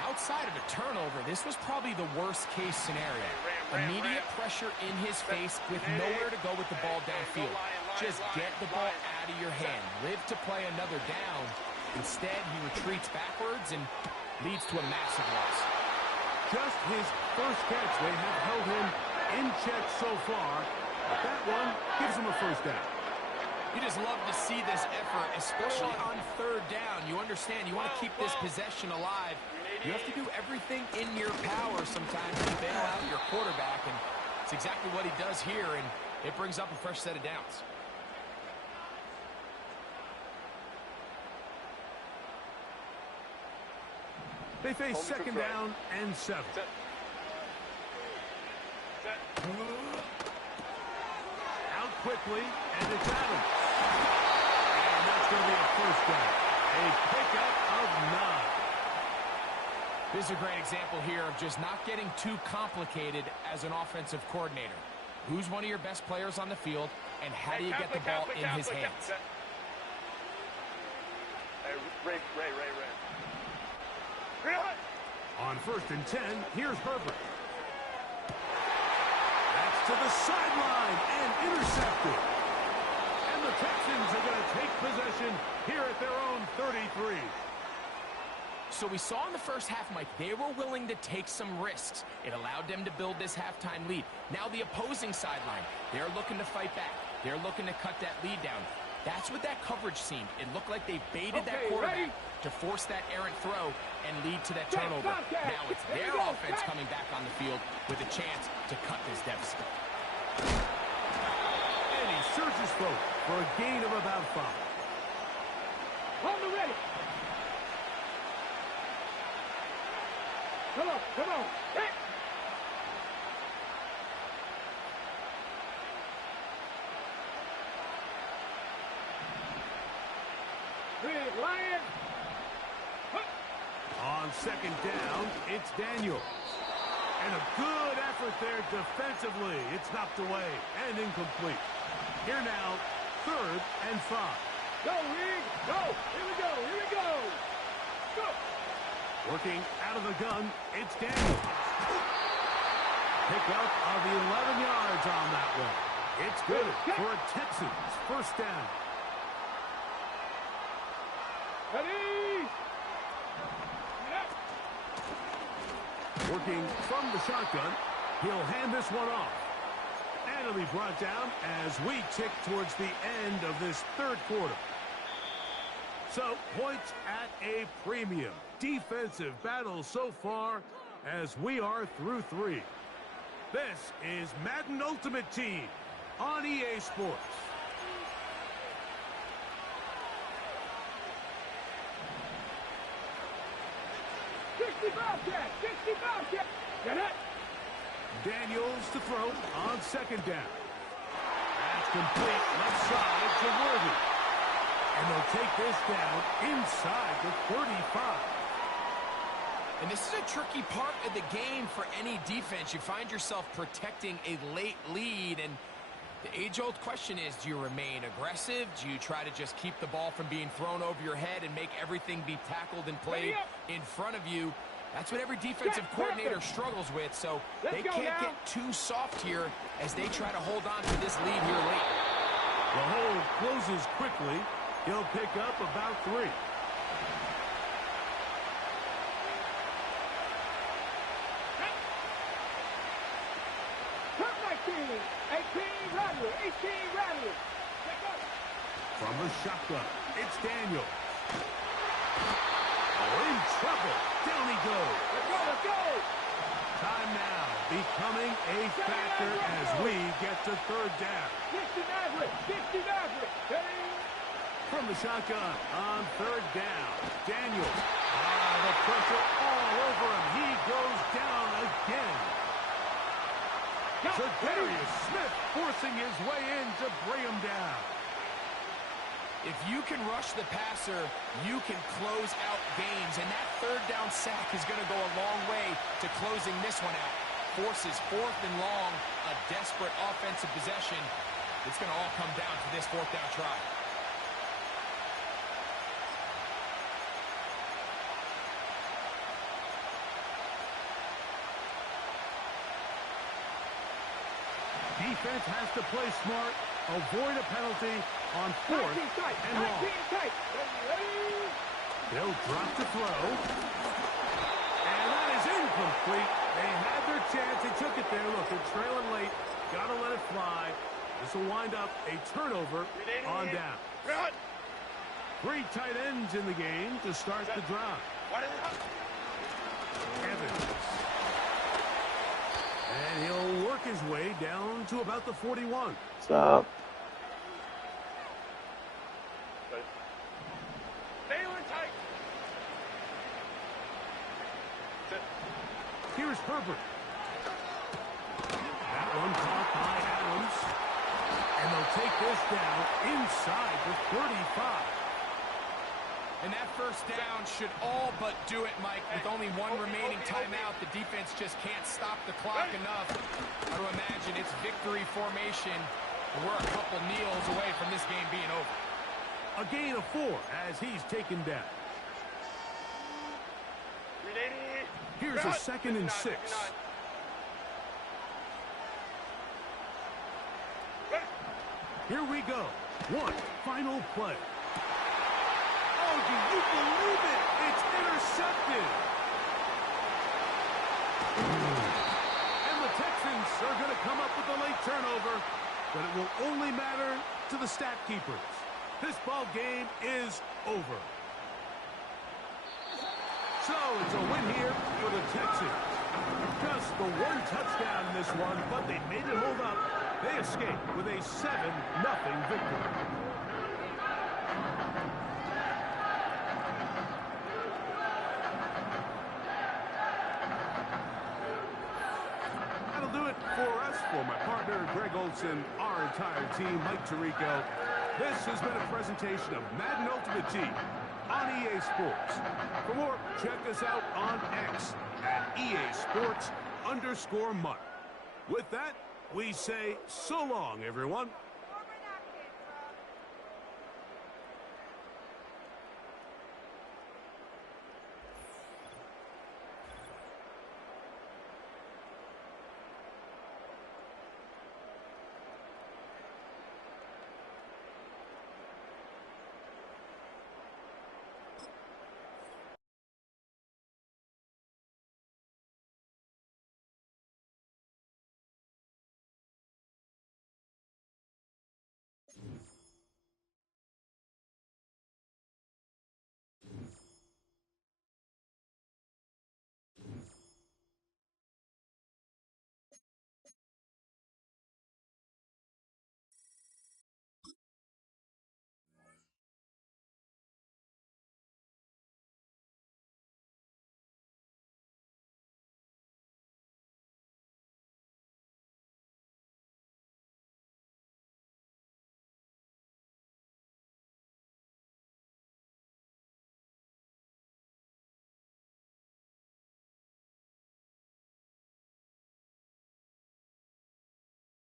Outside of a turnover, this was probably the worst-case scenario. Immediate pressure in his face with nowhere to go with the ball downfield. Just get the ball out of your hand. Live to play another down. Instead, he retreats backwards and leads to a massive loss. Just his first catch. They have held him in check so far. But that one gives him a first down. You just love to see this effort, especially on third down. You understand, you want to keep this possession alive. You have to do everything in your power sometimes to bail out your quarterback, and it's exactly what he does here, and it brings up a fresh set of downs. They face second down and 7. Set. Set. Out quickly, and it's Adams. And that's going to be a first down. A pickup of 9. This is a great example here of just not getting too complicated as an offensive coordinator. Who's one of your best players on the field, and how do you get the ball in his hands? Ray. On first and 10, here's Herbert. That's to the sideline and intercepted. And the Texans are going to take possession here at their own 33. So we saw in the first half, Mike, they were willing to take some risks. It allowed them to build this halftime lead. Now the opposing sideline, they're looking to fight back. They're looking to cut that lead down. That's what that coverage seemed. It looked like they baited that quarterback to force that errant throw and lead to that turnover. Now it's their offense coming back on the field with a chance to cut this deficit. And he surges forward for a gain of about 5. On the ready. Come on. Hey. Big Lion. On second down, it's Daniels. And a good effort there defensively. It's knocked away and incomplete. Here now, third and 5. Go, Rig. Go. Here we go. Go. Working out of the gun, it's Daniels. Pick up of 11 yards on that one. It's good for a Texans first down. Ready. Working from the shotgun, he'll hand this one off. And it'll be brought down as we tick towards the end of this third quarter. So, points at a premium. Defensive battle so far as we are through 3. This is Madden Ultimate Team on EA Sports. Get it. Daniels to throw on second down. That's complete left side to Worthy. And they'll take this down inside the 35. And this is a tricky part of the game for any defense. You find yourself protecting a late lead, and the age-old question is, do you remain aggressive? Do you try to just keep the ball from being thrown over your head and make everything be tackled and played in front of you? That's what every defensive coordinator struggles with, so they can't get too soft here as they try to hold on to this lead here late. The hold closes quickly. He'll pick up about 3. From the shotgun, it's Daniel. Oh, in trouble. Down he goes. Let's go. Time now becoming a factor as we get to third down. 60 Maverick. 60 Maverick. From the shotgun on third down. Daniel. The pressure all over him. He goes down again. Darius Smith forcing his way in to bring him down. If you can rush the passer, you can close out games. And that third down sack is going to go a long way to closing this one out. Forces fourth and long, a desperate offensive possession. It's going to all come down to this fourth down try. Defense has to play smart, avoid a penalty on fourth and long. They'll drop to throw. And that is incomplete. They had their chance. They took it there. Look, they're trailing late. Got to let it fly. This will wind up a turnover on down. 3 tight ends in the game to start the drive. Evans. And he'll work his way down to about the 41. Stop. Here's Herbert. That one caught by Adams. And they'll take this down inside the 35. And that first down should all but do it, Mike. With only one remaining timeout, the defense just can't stop the clock enough. I would imagine it's victory formation. We're a couple kneels away from this game being over. A gain of 4 as he's taken down. Here's a 2nd and 6. Here we go. One final play. Oh, do you believe it? It's intercepted. And the Texans are going to come up with a late turnover, but it will only matter to the stat keepers. This ball game is over. So it's a win here for the Texans. Just the one touchdown in this one, but they made it hold up. They escaped with a 7-0 victory. That'll do it for us. For my partner, Greg Olson, our entire team, Mike Tirico. This has been a presentation of Madden Ultimate Team on EA Sports. For more, check us out on X at EA Sports_MUT. With that, we say so long, everyone.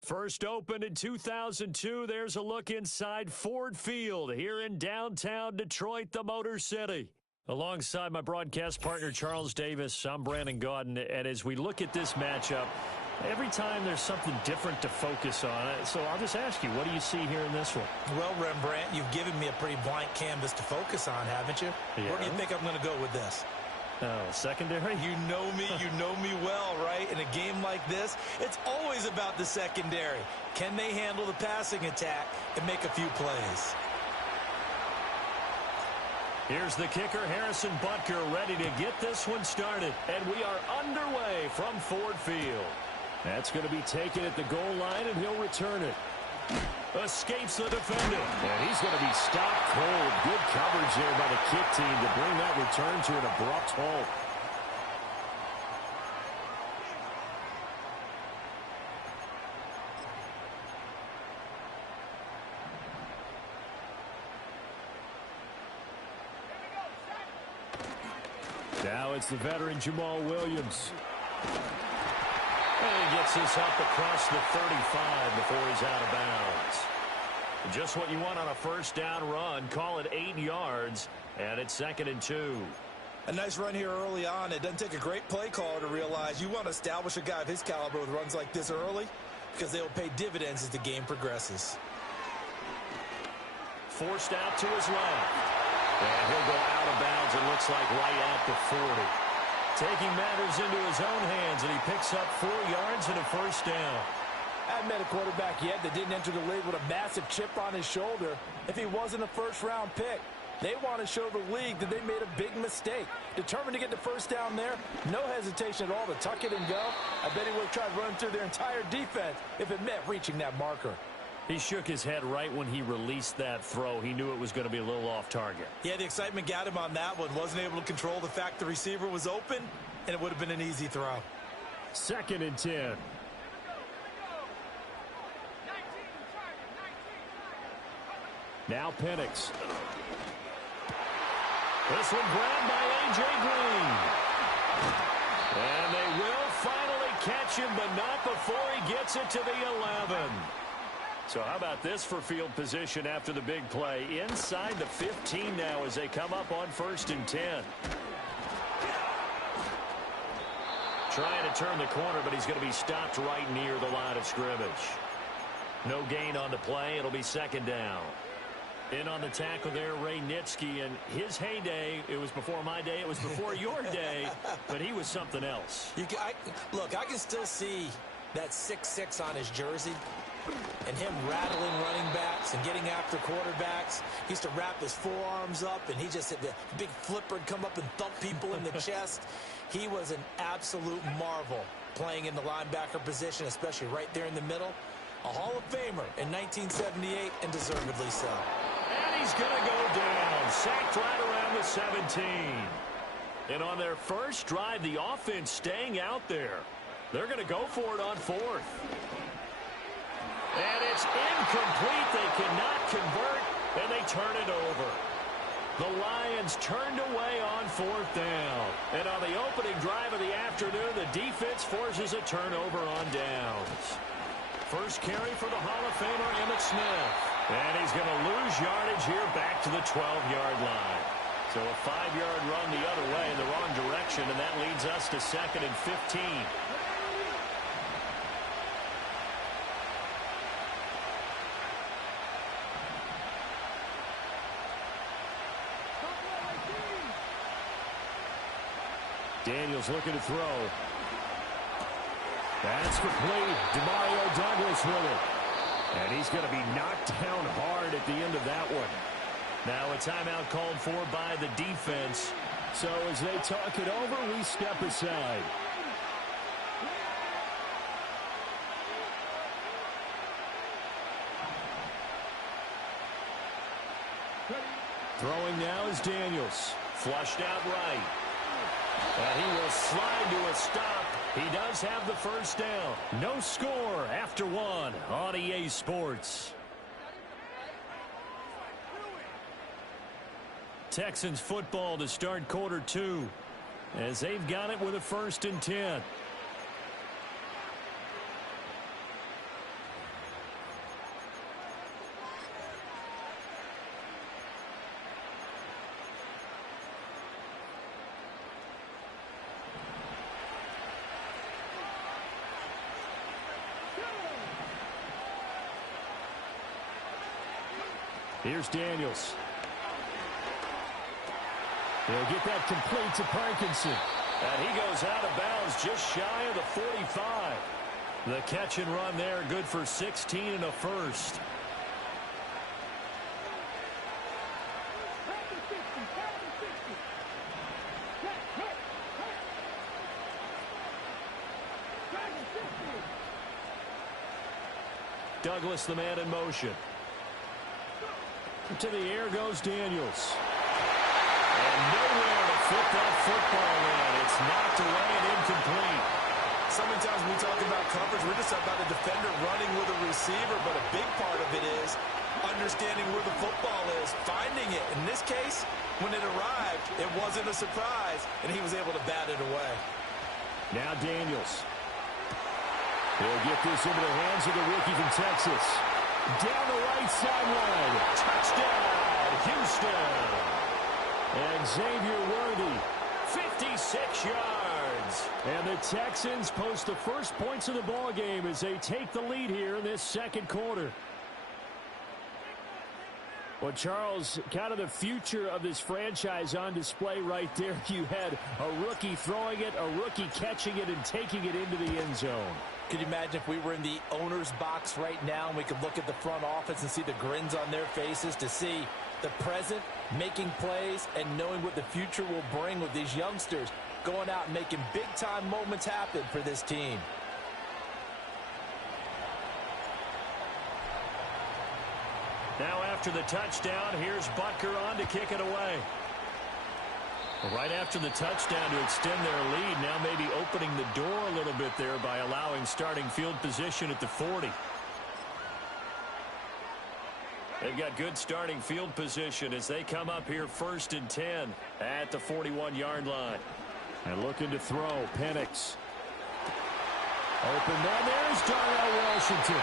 First opened in 2002, there's a look inside Ford Field here in downtown Detroit, the Motor City. Alongside my broadcast partner, Charles Davis, I'm Brandon Gaudin, and as we look at this matchup, every time there's something different to focus on. So I'll just ask you, what do you see here in this one? Well, Rembrandt, you've given me a pretty blank canvas to focus on, haven't you? Yeah. Where do you think I'm going to go with this? Oh, secondary? You know me well, right? In a game like this, it's always about the secondary. Can they handle the passing attack and make a few plays? Here's the kicker, Harrison Butker, ready to get this one started. And we are underway from Ford Field. That's going to be taken at the goal line, and he'll return it. Escapes the defender. And he's going to be stopped cold. Good coverage there by the kick team to bring that return to an abrupt halt. Now it's the veteran Jamal Williams. And he gets this up across the 35 before he's out of bounds. Just what you want on a first down run. Call it 8 yards, and it's 2nd and 2. A nice run here early on. It doesn't take a great play caller to realize you want to establish a guy of his caliber with runs like this early because they will pay dividends as the game progresses. Forced out to his left. And he'll go out of bounds, it looks like right at the 40. Taking matters into his own hands, and he picks up 4 yards and a first down. I haven't met a quarterback yet that didn't enter the league with a massive chip on his shoulder if he wasn't a first-round pick. They want to show the league that they made a big mistake. Determined to get the first down there, no hesitation at all to tuck it and go. I bet he would have tried running through their entire defense if it meant reaching that marker. He shook his head right when he released that throw. He knew it was going to be a little off target. Yeah, the excitement got him on that one. Wasn't able to control the fact the receiver was open, and it would have been an easy throw. 2nd and 10. Now Penix. This one grabbed by A.J. Green. And they will finally catch him, but not before he gets it to the 11. So how about this for field position after the big play? Inside the 15 now as they come up on 1st and 10. Trying to turn the corner, but he's going to be stopped right near the line of scrimmage. No gain on the play. It'll be 2nd down. In on the tackle there, Ray Nitsky, and his heyday, it was before my day, it was before your day, but he was something else. Look, I can still see that 6'6" on his jersey. And him rattling running backs and getting after quarterbacks. He used to wrap his forearms up, and he just had the big flipper and come up and thump people in the chest. He was an absolute marvel playing in the linebacker position, especially right there in the middle. A Hall of Famer in 1978, and deservedly so. And he's going to go down, sacked right around the 17. And on their first drive, the offense staying out there. They're going to go for it on 4th. And it's incomplete. They cannot convert, and they turn it over. The Lions turned away on 4th down. And on the opening drive of the afternoon, the defense forces a turnover on downs. First carry for the Hall of Famer, Emmitt Smith. And he's going to lose yardage here back to the 12-yard line. So a 5-yard run the other way in the wrong direction, and that leads us to 2nd and 15. Daniels looking to throw. That's complete. Demario Douglas with it. And he's going to be knocked down hard at the end of that one. Now a timeout called for by the defense. So as they talk it over, we step aside. Throwing now is Daniels. Flushed out right. And he will slide to a stop. He does have the first down. No score after 1 on EA Sports. Texans football to start quarter 2 as they've got it with a 1st and 10. Here's Daniels. He'll get that complete to Parkinson. And he goes out of bounds just shy of the 45. The catch and run there, good for 16 and a first. Douglas, the man in motion. To the air goes Daniels. And nowhere to fit that football in. It's knocked away and incomplete. So many times we talk about coverage, we're just about a defender running with a receiver, but a big part of it is understanding where the football is, finding it. In this case, when it arrived, it wasn't a surprise, and he was able to bat it away. Now Daniels. He'll get this into the hands of the rookie from Texas. Down the right sideline. Touchdown, Houston. And Xavier Worthy, 56 yards. And the Texans post the first points of the ball game as they take the lead here in this second quarter. Well, Charles, kind of the future of this franchise on display right there. You had a rookie throwing it, a rookie catching it, and taking it into the end zone. Could you imagine if we were in the owner's box right now and we could look at the front office and see the grins on their faces, to see the present making plays and knowing what the future will bring with these youngsters going out and making big-time moments happen for this team. Now after the touchdown, here's Butker on to kick it away. Right after the touchdown to extend their lead, now maybe opening the door a little bit there by allowing starting field position at the 40. They've got good starting field position as they come up here 1st and 10 at the 41-yard line. And looking to throw, Penix. Open down, there's Darnell Washington.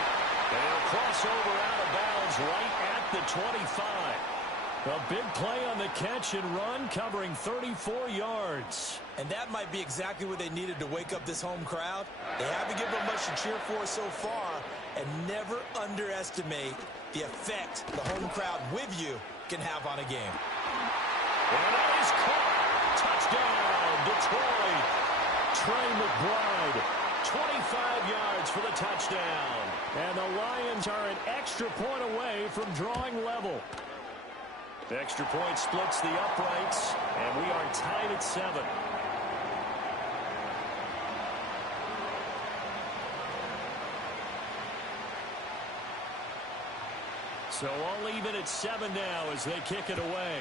They'll cross over out of bounds right at the 25. A big play on the catch and run, covering 34 yards. And that might be exactly what they needed to wake up this home crowd. They haven't given them much to cheer for so far, and never underestimate the effect the home crowd with you can have on a game. And that is caught. Touchdown, Detroit. Trey McBride, 25 yards for the touchdown. And the Lions are an extra point away from drawing level. The extra point splits the uprights, and we are tied at 7. So all even at 7 now as they kick it away.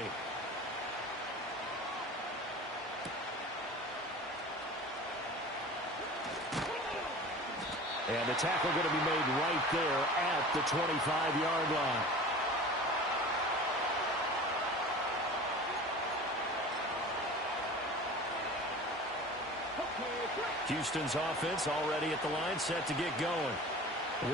And the tackle going to be made right there at the 25-yard line. Houston's offense already at the line, set to get going.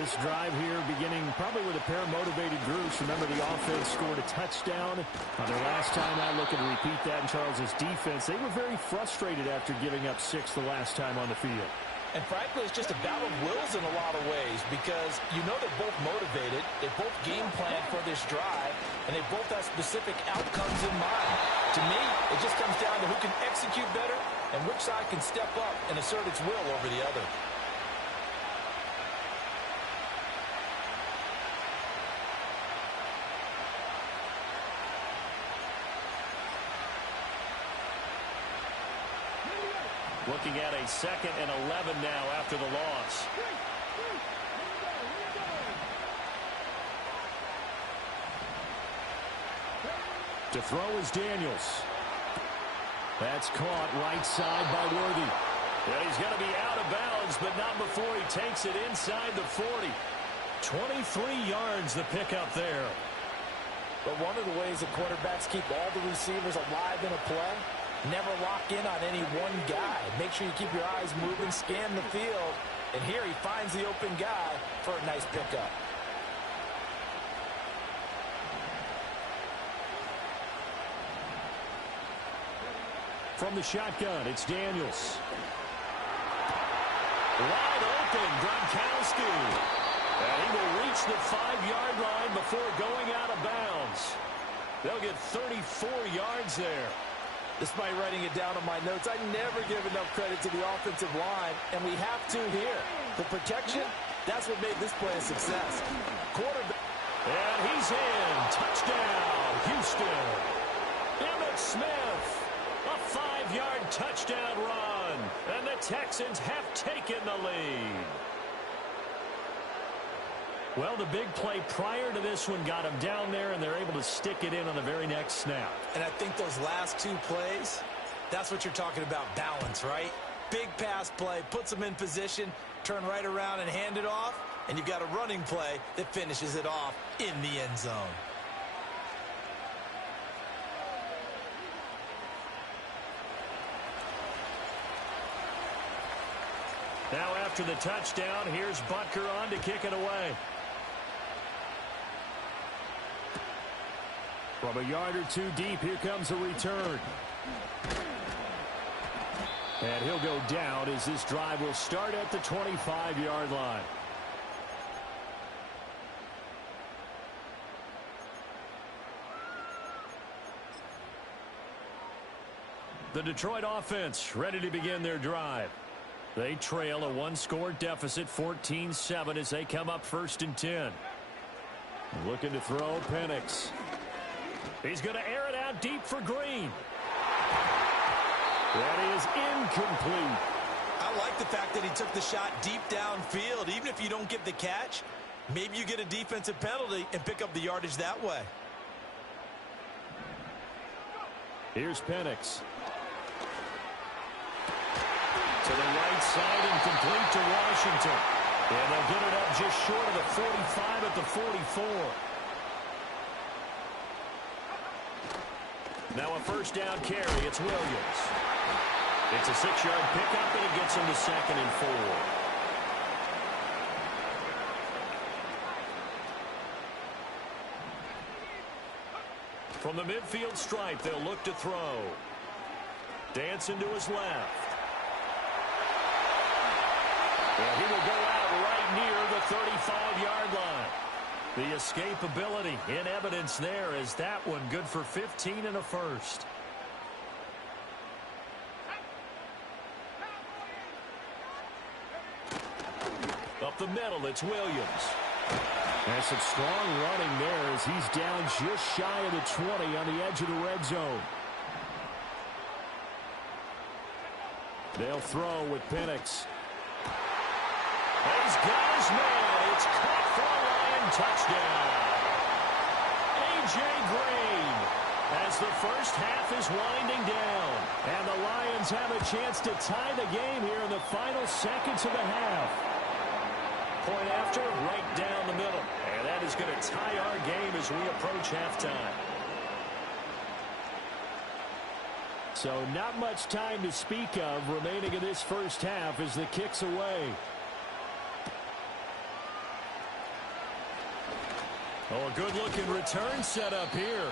This drive here beginning probably with a pair of motivated groups. Remember, the offense scored a touchdown on their last time out. Looking to repeat that in Charles's defense. They were very frustrated after giving up 6 the last time on the field. And frankly, it's just a battle of wills in a lot of ways, because you know they're both motivated, they both game plan for this drive, and they both have specific outcomes in mind. To me, it just comes down to who can execute better and which side can step up and assert its will over the other. Looking at a 2nd and 11 now after the loss. To throw is Daniels. That's caught right side by Worthy. And he's going to be out of bounds, but not before he takes it inside the 40. 23 yards the pickup there. But one of the ways that quarterbacks keep all the receivers alive in a play, never lock in on any one guy. Make sure you keep your eyes moving, scan the field, and here he finds the open guy for a nice pickup. From the shotgun, it's Daniels. Wide open, Gronkowski. And he will reach the 5-yard line before going out of bounds. They'll get 34 yards there. Despite writing it down on my notes, I never give enough credit to the offensive line, and we have to here. The protection, that's what made this play a success. Quarterback. And he's in. Touchdown, Houston. Emmitt Smith. A 5-yard touchdown run. And the Texans have taken the lead. Well, the big play prior to this one got them down there, and they're able to stick it in on the very next snap. And I think those last two plays, that's what you're talking about, balance, right? Big pass play, puts them in position, turn right around and hand it off, and you've got a running play that finishes it off in the end zone. Now after the touchdown, here's Butker on to kick it away. From a yard or two deep, here comes a return. And he'll go down as this drive will start at the 25-yard line. The Detroit offense ready to begin their drive. They trail a one-score deficit, 14-7, as they come up 1st and 10. Looking to throw, Penix. He's going to air it out deep for Green. That is incomplete. I like the fact that he took the shot deep downfield. Even if you don't get the catch, maybe you get a defensive penalty and pick up the yardage that way. Here's Penix. To the right side and complete to Washington. And they'll get it up just short of the 45 at the 44. Now a first down carry. It's Williams. It's a 6-yard pickup, and it gets him to 2nd and 4. From the midfield stripe, they'll look to throw. Dancing to his left. And he will go out right near the 35-yard line. The escapability in evidence there as that one good for 15 and a first. Up the middle, it's Williams. And some strong running there as he's down just shy of the 20 on the edge of the red zone. They'll throw with Penix. He's got his man. It's caught for a Lion touchdown. A.J. Green as the first half is winding down. And the Lions have a chance to tie the game here in the final seconds of the half. Point after, right down the middle. And that is going to tie our game as we approach halftime. So not much time to speak of remaining in this first half as the kick's away. Oh, a good-looking return set up here.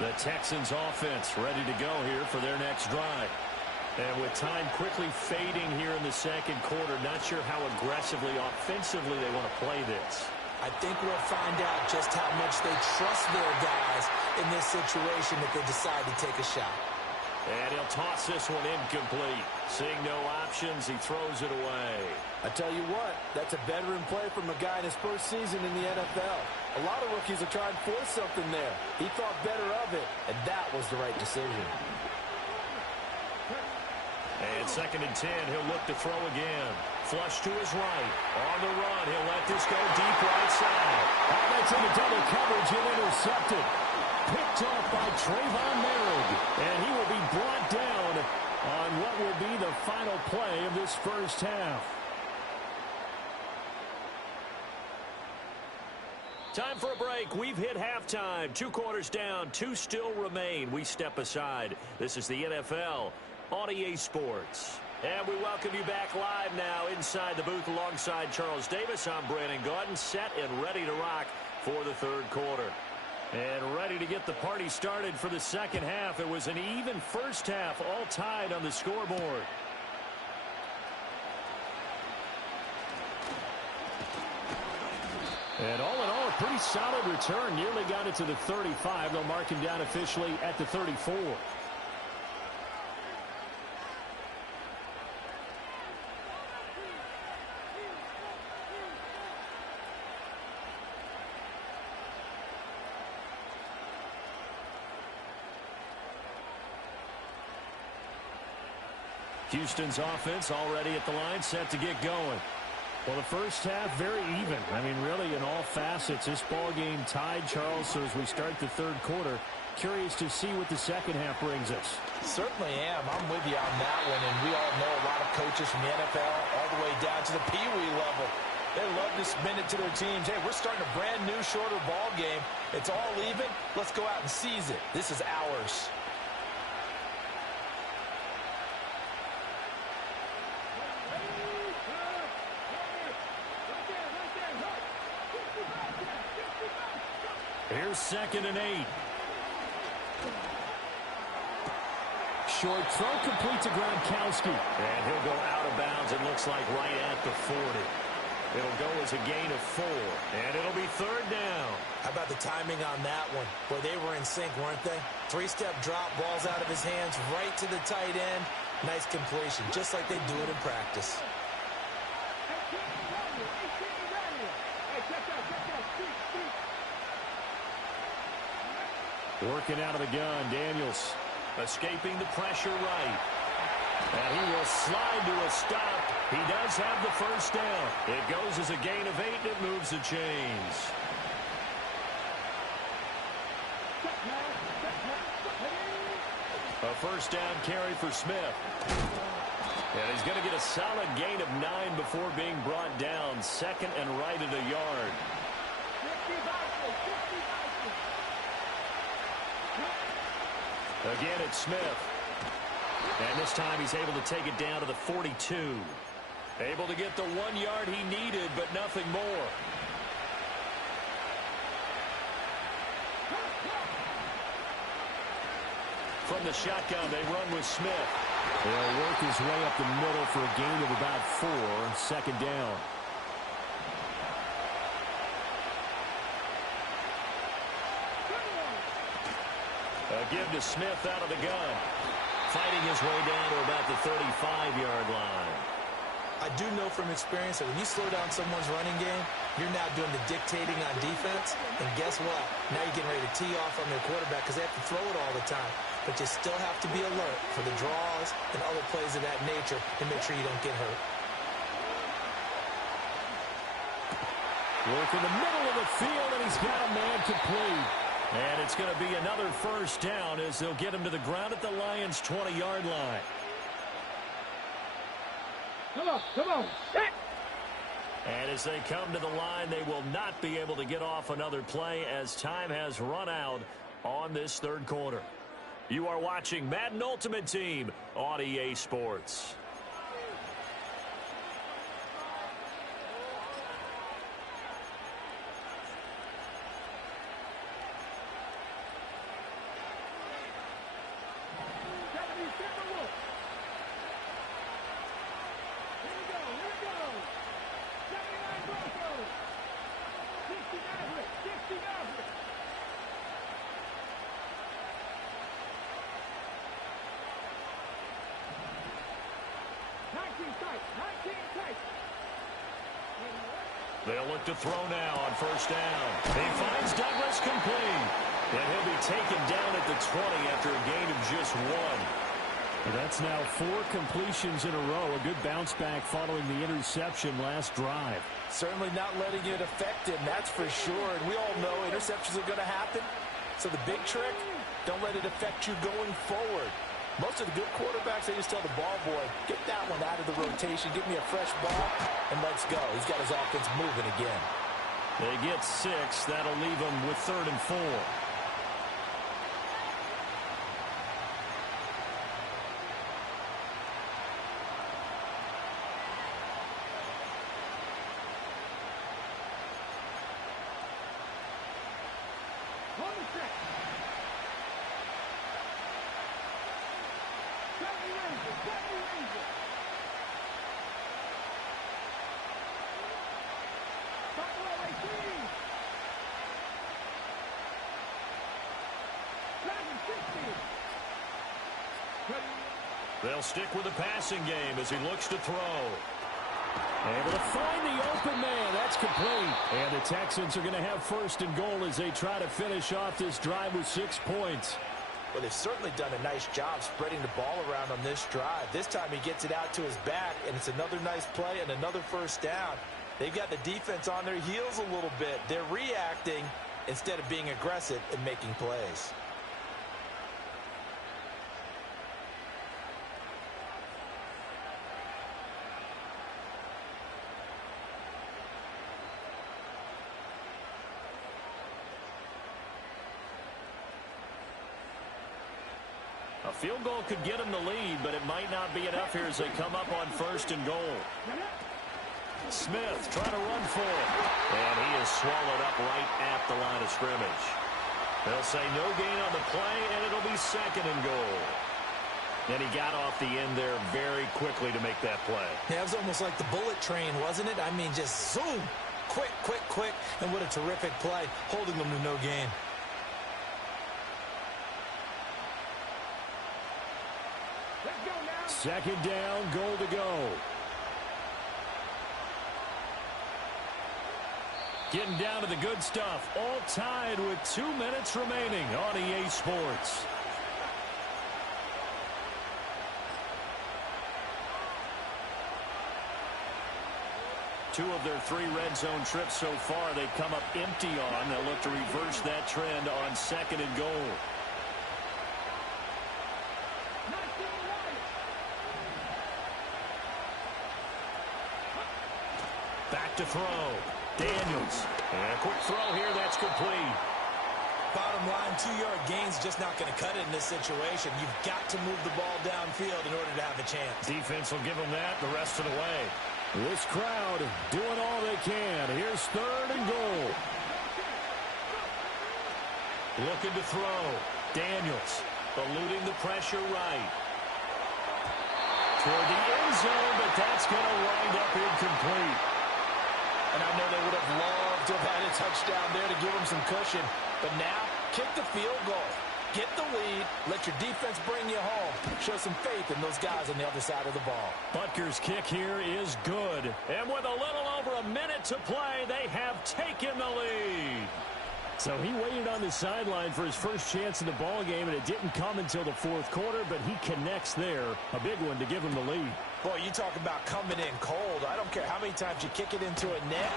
The Texans offense ready to go here for their next drive. And with time quickly fading here in the second quarter, not sure how aggressively, offensively they want to play this. I think we'll find out just how much they trust their guys in this situation if they decide to take a shot. And he'll toss this one incomplete. Seeing no options, he throws it away. I tell you what, that's a veteran play from a guy in his first season in the NFL. A lot of rookies are trying to force something there. He thought better of it, and that was the right decision. And 2nd and 10, he'll look to throw again. Flush to his right. On the run, he'll let this go deep right side. Oh, that's into double coverage and intercepted. Picked off by Trayvon Merrick. And he will be brought down on what will be the final play of this first half. Time for a break. We've hit halftime. 2 quarters down. 2 still remain. We step aside. This is the NFL on EA Sports. And we welcome you back live now inside the booth alongside Charles Davis. I'm Brandon Gaudin, set and ready to rock for the third quarter. And ready to get the party started for the second half. It was an even first half, all tied on the scoreboard. And all in all, a pretty solid return. Nearly got it to the 35. They'll mark him down officially at the 34. Houston's offense already at the line, set to get going. Well, the first half, very even. I mean, really, in all facets, this ball game tied, Charles. So as we start the third quarter, curious to see what the second half brings us. Certainly am. I'm with you on that one. And we all know a lot of coaches from the NFL all the way down to the Pee-wee level. They love to spin it to their teams. Hey, we're starting a brand new, shorter ball game. It's all even. Let's go out and seize it. This is ours. Here's 2nd and 8. Short throw complete to Gronkowski. And he'll go out of bounds, it looks like, right at the 40. It'll go as a gain of 4, and it'll be 3rd down. How about the timing on that one? Boy, they were in sync, weren't they? 3-step drop, ball's out of his hands, right to the tight end. Nice completion, just like they do it in practice. Working out of the gun, Daniels escaping the pressure right. And he will slide to a stop. He does have the first down. It goes as a gain of 8, and it moves the chains. A first down carry for Smith. And he's going to get a solid gain of 9 before being brought down. 2nd and right at a yard. Again, it's Smith. And this time he's able to take it down to the 42. Able to get the 1 yard he needed, but nothing more. From the shotgun, they run with Smith. They'll work his way up the middle for a gain of about 4. 2nd down. A give to Smith out of the gun. Fighting his way down to about the 35-yard line. I do know from experience that when you slow down someone's running game, you're now doing the dictating on defense. And guess what? Now you're getting ready to tee off on their quarterback because they have to throw it all the time. But you still have to be alert for the draws and other plays of that nature and make sure you don't get hurt. Work in the middle of the field, and he's got a man complete. And it's going to be another first down as they'll get him to the ground at the Lions' 20-yard line. Come on, set! And as they come to the line, they will not be able to get off another play as time has run out on this third quarter. You are watching Madden Ultimate Team on EA Sports. They'll look to throw now on first down. He finds Douglas complete. And he'll be taken down at the 20 after a gain of just 1. Well, that's now 4 completions in a row. A good bounce back following the interception last drive. Certainly not letting it affect him, that's for sure. And we all know interceptions are going to happen. So the big trick, don't let it affect you going forward. Most of the good quarterbacks, they just tell the ball boy, get that one out of the rotation, give me a fresh ball, and let's go. He's got his offense moving again. They get 6. That'll leave them with 3rd and 4. They'll stick with the passing game as he looks to throw. Able to find the open man. That's complete. And the Texans are going to have 1st and goal as they try to finish off this drive with 6 points. Well, they've certainly done a nice job spreading the ball around on this drive. This time he gets it out to his back, and it's another nice play and another first down. They've got the defense on their heels a little bit. They're reacting instead of being aggressive and making plays. A field goal could get them the lead, but it might not be enough here as they come up on 1st and goal. Smith trying to run for it. And he is swallowed up right at the line of scrimmage. They'll say no gain on the play, and it'll be 2nd and goal. And he got off the end there very quickly to make that play. Yeah, it was almost like the bullet train, wasn't it? I mean, just zoom. Quick, quick, quick. And what a terrific play, holding them to no gain. Let's go now. 2nd down, goal to go. Getting down to the good stuff. All tied with 2 minutes remaining on EA Sports. Two of their 3 red zone trips so far they've come up empty on. They'll look to reverse that trend on 2nd and goal. Back to throw. Daniels. And a quick throw here. That's complete. Bottom line, 2-yard gain's just not going to cut it in this situation. You've got to move the ball downfield in order to have a chance. Defense will give them that the rest of the way. This crowd doing all they can. Here's 3rd and goal. Looking to throw. Daniels eluding the pressure right. Toward the end zone, but that's going to wind up incomplete. And I know they would have loved to have had a touchdown there to give them some cushion. But now, kick the field goal. Get the lead. Let your defense bring you home. Show some faith in those guys on the other side of the ball. Butker's kick here is good. And with a little over a minute to play, they have taken the lead. So he waited on the sideline for his first chance in the ball game, and it didn't come until the 4th quarter, but he connects there. A big one to give him the lead. Boy, you talk about coming in cold. I don't care how many times you kick it into a net.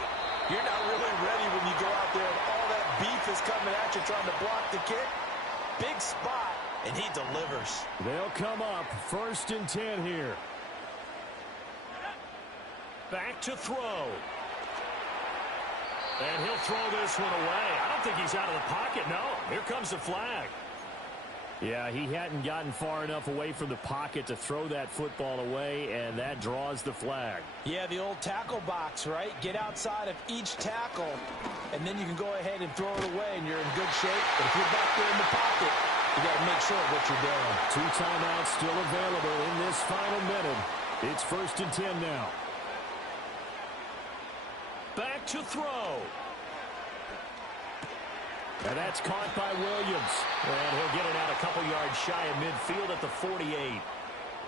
You're not really ready when you go out there and all that beef is coming at you trying to block the kick. Big spot, and he delivers. They'll come up 1st and 10 here. Back to throw. And he'll throw this one away. I don't think he's out of the pocket. No, here comes the flag. Yeah, he hadn't gotten far enough away from the pocket to throw that football away, and that draws the flag. Yeah, the old tackle box, right? Get outside of each tackle, and then you can go ahead and throw it away, and you're in good shape. But if you're back there in the pocket, you got to make sure of what you're doing. 2 timeouts still available in this final minute. It's 1st and 10 now. Back to throw. And that's caught by Williams. And he'll get it out a couple yards shy of midfield at the 48.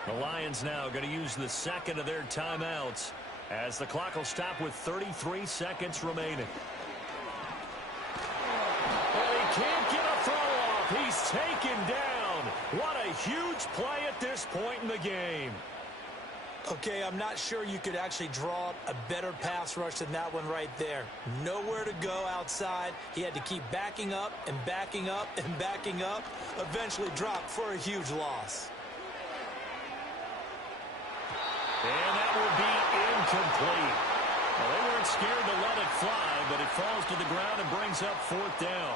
The Lions now going to use the 2nd of their timeouts as the clock will stop with 33 seconds remaining. And he can't get a throw off. He's taken down. What a huge play at this point in the game. Okay, I'm not sure you could actually draw up a better pass rush than that one right there. Nowhere to go outside. He had to keep backing up and backing up and backing up. Eventually dropped for a huge loss. And that will be incomplete. Well, they weren't scared to let it fly, but it falls to the ground and brings up 4th down.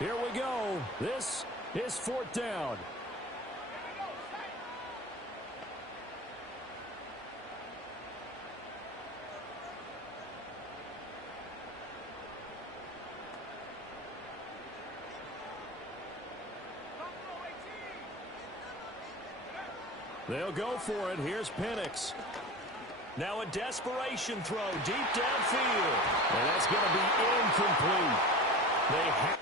Here we go. This is 4th down. They'll go for it. Here's Penix. Now a desperation throw deep downfield. And that's going to be incomplete. They have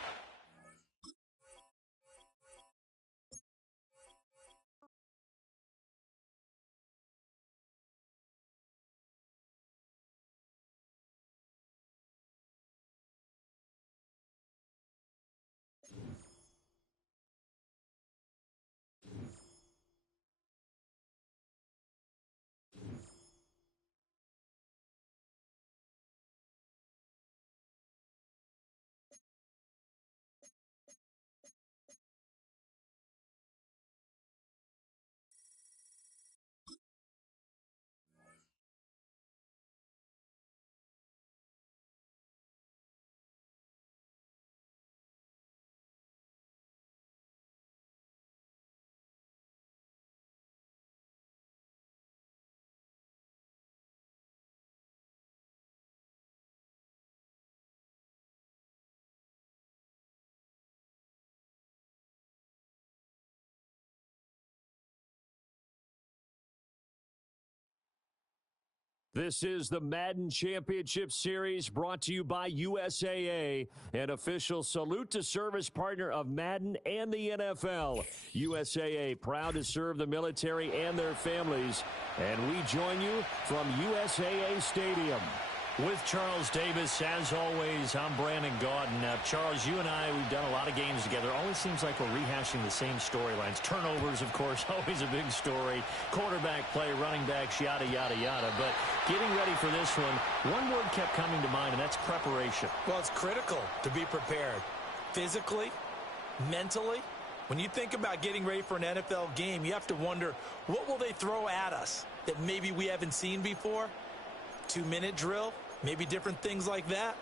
This is the Madden Championship Series brought to you by USAA, an official salute to service partner of Madden and the NFL. USAA, proud to serve the military and their families. And we join you from USAA Stadium. With Charles Davis, as always, I'm Brandon Gaudin. Now, Charles, you and I, we've done a lot of games together. Always seems like we're rehashing the same storylines. Turnovers, of course, always a big story. Quarterback play, running backs, yada, yada, yada. But getting ready for this one word kept coming to mind, and that's preparation. Well, it's critical to be prepared. Physically, mentally. When you think about getting ready for an NFL game, you have to wonder, what will they throw at us that maybe we haven't seen before? 2-minute drill? Maybe different things like that.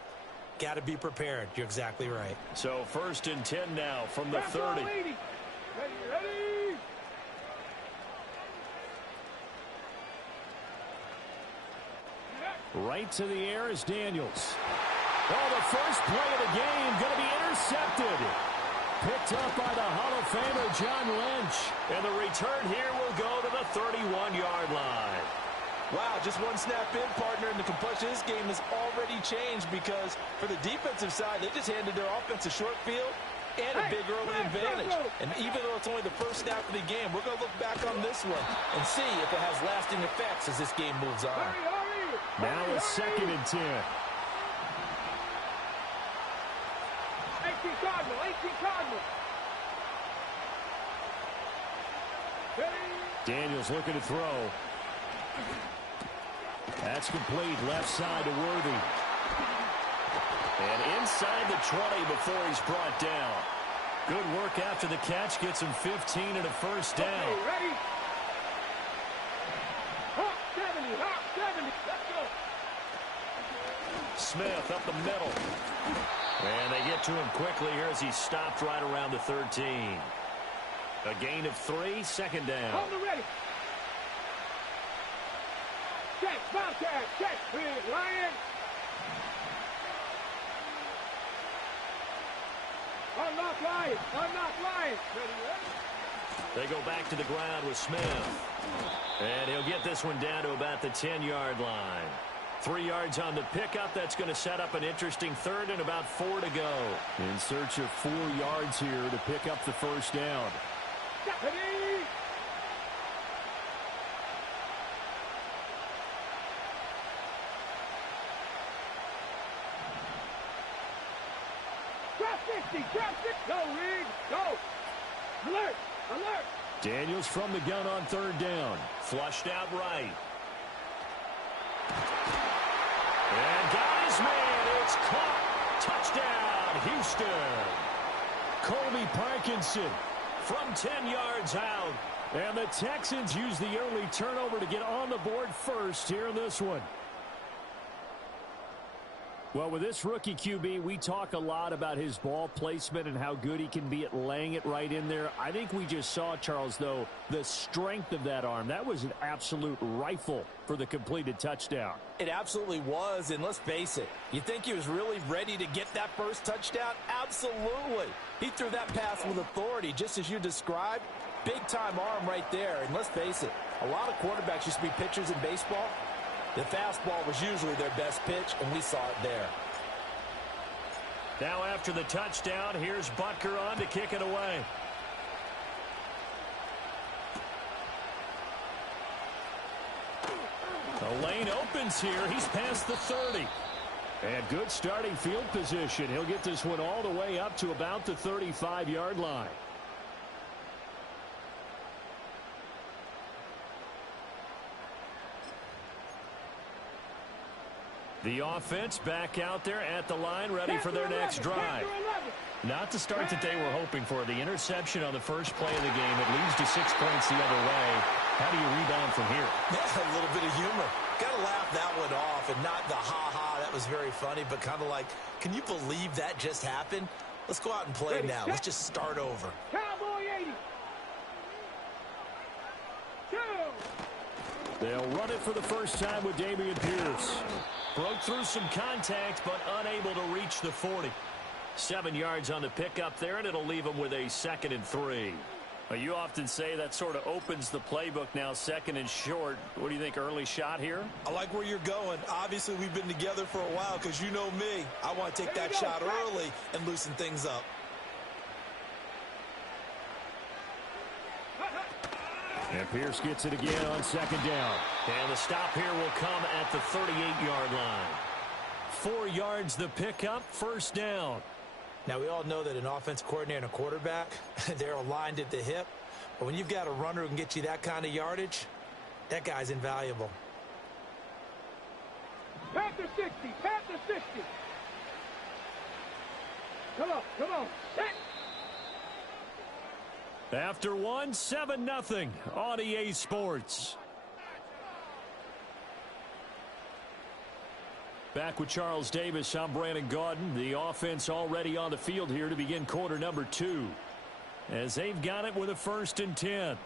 Got to be prepared. You're exactly right. So 1st and 10 now from the 30. Ready. Right to the air is Daniels. Oh, the first play of the game going to be intercepted. Picked up by the Hall of Famer John Lynch. And the return here will go to the 31-yard line. Wow, just one snap in, partner, and the complexion of this game has already changed because for the defensive side, they just handed their offense a short field and a big early advantage. And even though it's only the first snap of the game, we're going to look back on this one and see if it has lasting effects as this game moves on. Now it's 2nd and 10. 18 Cardinal. Daniels looking to throw. That's complete, left side to Worthy. And inside the 20 before he's brought down. Good work after the catch, gets him 15 and a first down. Okay, ready? Hawk 70, let's go. Smith up the middle. And they get to him quickly here as he stopped right around the 13. A gain of 3, 2nd down. Hold it ready. Check, Bobcat, check, big Lion. Unlock Lion. Ready? They go back to the ground with Smith. And he'll get this one down to about the 10-yard line. 3 yards on the pickup. That's going to set up an interesting 3rd and about 4 to go. In search of 4 yards here to pick up the first down. Ready? Drop 60, go, Reed, go. Alert. Daniels from the gun on 3rd down. Flushed out right. And got his man. It's caught. Touchdown, Houston. Colby Parkinson from 10 yards out. And the Texans use the early turnover to get on the board first here in this one. Well, with this rookie QB, we talk a lot about his ball placement and how good he can be at laying it right in there. I think we just saw, Charles, though, the strength of that arm. That was an absolute rifle for the completed touchdown. It absolutely was, and let's face it, you think he was really ready to get that first touchdown? Absolutely. He threw that pass with authority, just as you described. Big-time arm right there, and let's face it, a lot of quarterbacks used to be pitchers in baseball. The fastball was usually their best pitch, and we saw it there. Now after the touchdown, here's Butker on to kick it away. The lane opens here. He's past the 30. And good starting field position. He'll get this one all the way up to about the 35-yard line. The offense back out there at the line, ready for their next drive. Not the start that they were hoping for. The interception on the first play of the game. It leads to 6 points the other way. How do you rebound from here? That's a little bit of humor. Got to laugh that one off and not the ha-ha. That was very funny, but kind of like, can you believe that just happened? Let's go out and play now. Let's just start over. Cowboy 80. They'll run it for the first time with Dameon Pierce. Broke through some contact, but unable to reach the 40. 7 yards on the pickup there, and it'll leave them with a 2nd and 3. Well, you often say that sort of opens the playbook now, 2nd and short. What do you think, early shot here? I like where you're going. Obviously, we've been together for a while because you know me. I want to take that shot early and loosen things up. And Pierce gets it again on 2nd down. And the stop here will come at the 38-yard line. 4 yards the pickup, 1st down. Now, we all know that an offense coordinator and a quarterback, they're aligned at the hip. But when you've got a runner who can get you that kind of yardage, that guy's invaluable. Panther 60, Panther 60. Come on, set. After 1, 7-0 on EA Sports. Back with Charles Davis, I'm Brandon Gaudin. The offense already on the field here to begin quarter number 2. As they've got it with a 1st and 10.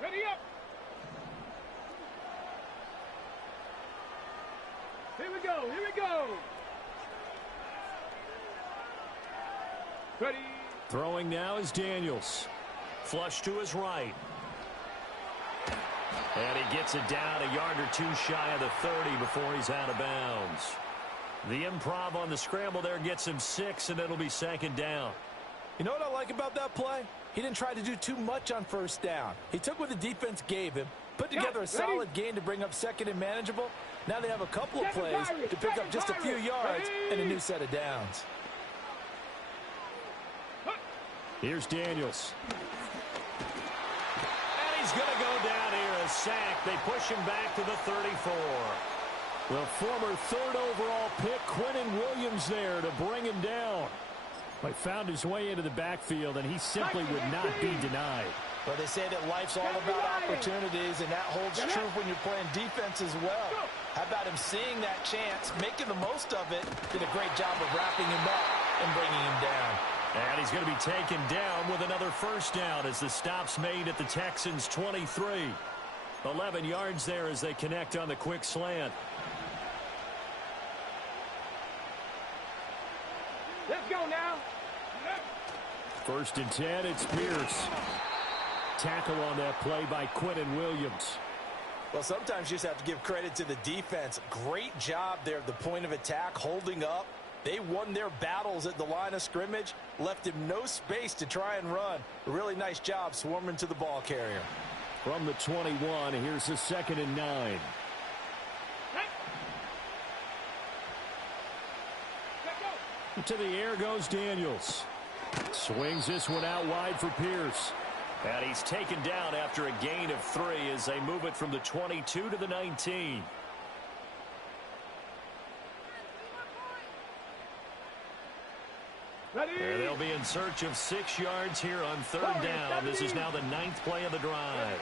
Ready up. Here we go. Ready. Throwing now is Daniels. Flush to his right. And he gets it down a yard or 2 shy of the 30 before he's out of bounds. The improv on the scramble there gets him 6, and it'll be 2nd down. You know what I like about that play? He didn't try to do too much on 1st down. He took what the defense gave him, put together a solid gain to bring up 2nd and manageable. Now they have a couple of plays to pick up just a few yards and a new set of downs. Here's Daniels. And he's going to go down here, a sack. They push him back to the 34. The former 3rd overall pick, Quentin Williams, there to bring him down. He found his way into the backfield, and he simply would not be denied. But they say that life's all about opportunities, and that holds true when you're playing defense as well. How about him seeing that chance, making the most of it, did a great job of wrapping him up and bringing him down. And he's going to be taken down with another 1st down as the stop's made at the Texans' 23. 11 yards there as they connect on the quick slant. Let's go now. 1st and 10, it's Pierce. Tackle on that play by Quentin Williams. Well, sometimes you just have to give credit to the defense. Great job there at the point of attack, holding up. They won their battles at the line of scrimmage, left him no space to try and run. A really nice job swarming to the ball carrier. From the 21, here's the 2nd and 9. To the air goes Daniels. Swings this one out wide for Pierce. And he's taken down after a gain of 3 as they move it from the 22 to the 19. Ready. And they'll be in search of 6 yards here on 3rd down. This is now the 9th play of the drive.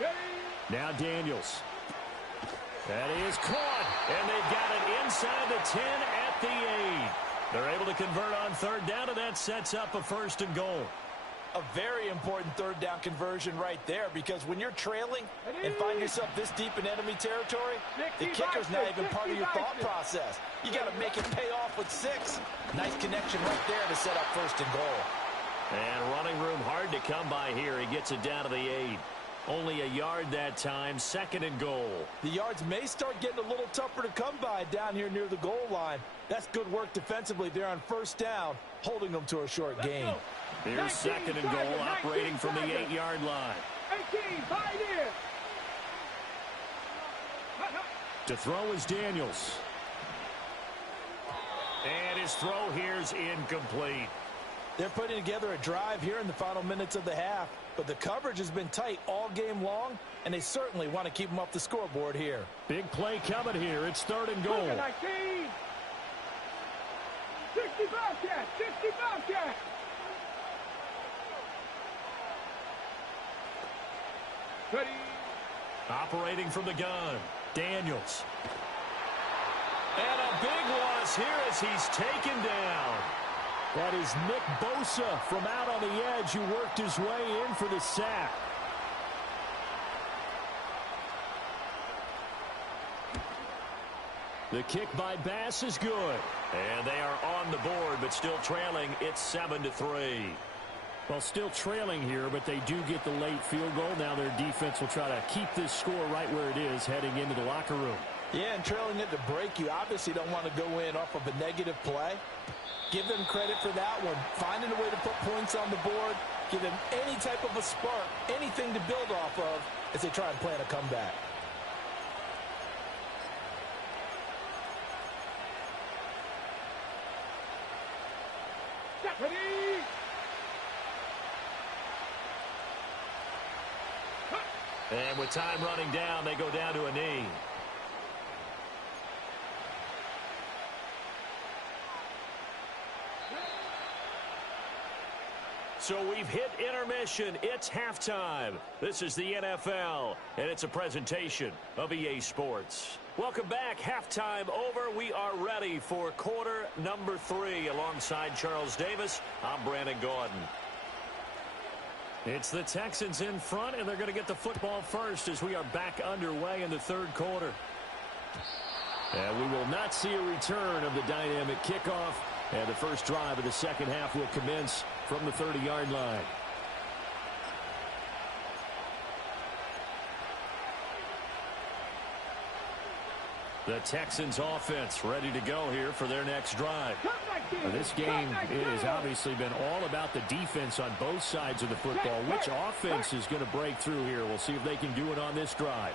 Ready. Now Daniels. That is caught, and they've got it inside the 10 at the 8. They're able to convert on 3rd down, and that sets up a 1st and goal. A very important 3rd down conversion right there, because when you're trailing and find yourself this deep in enemy territory, the kicker's not even part of your thought process. You got to make it pay off with 6. Nice connection right there to set up 1st and goal. And running room hard to come by here. He gets it down to the 8. Only a yard that time, 2nd and goal. The yards may start getting a little tougher to come by down here near the goal line. That's good work defensively there on 1st down, holding them to a short gain. Here's 2nd and goal, operating from the 8-yard line. 18, fight in. To throw is Daniels. And his throw here is incomplete. They're putting together a drive here in the final minutes of the half, but the coverage has been tight all game long, and they certainly want to keep them off the scoreboard here. Big play coming here. It's 3rd and goal. 19. 60 Bobcat, 60 Bobcat. Ready. Operating from the gun, Daniels. And a big loss loss here as he's taken down. That is Nick Bosa from out on the edge who worked his way in for the sack. The kick by Bass is good. And they are on the board, but still trailing. It's 7-3. Well, still trailing here, but they do get the late field goal. Now their defense will try to keep this score right where it is heading into the locker room. Yeah, and trailing it to break, you obviously don't want to go in off of a negative play. Give them credit for that one. Finding a way to put points on the board, give them any type of a spark, anything to build off of as they try and plan a comeback. And with time running down, they go down to a knee. So we've hit intermission. It's halftime. This is the NFL, and it's a presentation of EA Sports. Welcome back. Halftime over. We are ready for quarter number 3. Alongside Charles Davis, I'm Brandon Gordon. It's the Texans in front, and they're going to get the football first as we are back underway in the third quarter. And we will not see a return of the dynamic kickoff, and the first drive of the second half will commence from the 30-yard line. The Texans offense ready to go here for their next drive. Now, this game has obviously been all about the defense on both sides of the football. Which offense is going to break through here? We'll see if they can do it on this drive.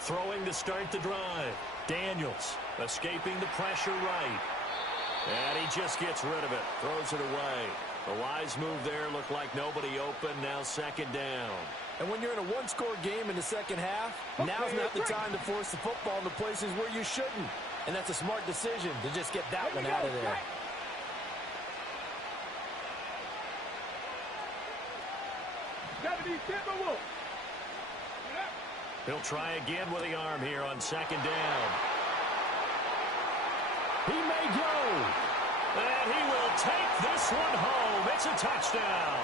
Throwing to start the drive. Daniels escaping the pressure right. And he just gets rid of it. Throws it away. The wise move there looked like nobody open. Now second down. And when you're in a one-score game in the second half, now's not the time to force the football into places where you shouldn't. And that's a smart decision to just get that one out of there. He'll try again with the arm here on second down. He may go. And he will take this one home. It's a touchdown.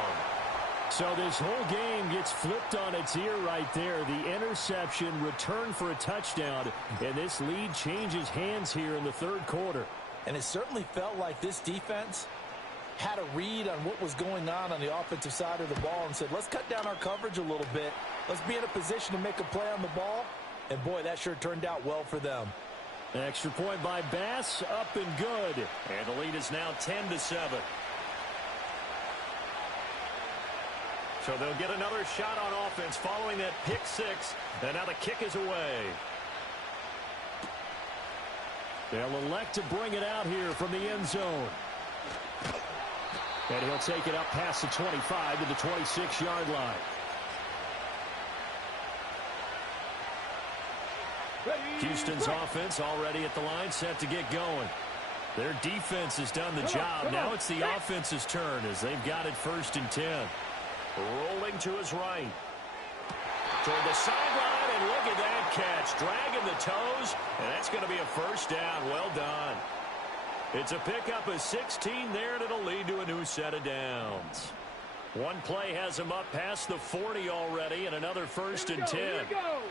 So this whole game gets flipped on its ear right there. The interception, return for a touchdown, and this lead changes hands here in the third quarter. And it certainly felt like this defense had a read on what was going on the offensive side of the ball and said, let's cut down our coverage a little bit. Let's be in a position to make a play on the ball. And, boy, that sure turned out well for them. An extra point by Bass, up and good. And the lead is now 10-7. So they'll get another shot on offense following that pick six. And now the kick is away. They'll elect to bring it out here from the end zone. And he'll take it up past the 25 to the 26-yard line. Houston's offense already at the line, set to get going. Their defense has done the job. Now it's the offense's turn as they've got it 1st and 10. Rolling to his right. Toward the sideline, and look at that catch. Dragging the toes, and that's going to be a first down. Well done. It's a pickup of 16 there, and it'll lead to a new set of downs. One play has him up past the 40 already, and another 1st and 10. Here we go.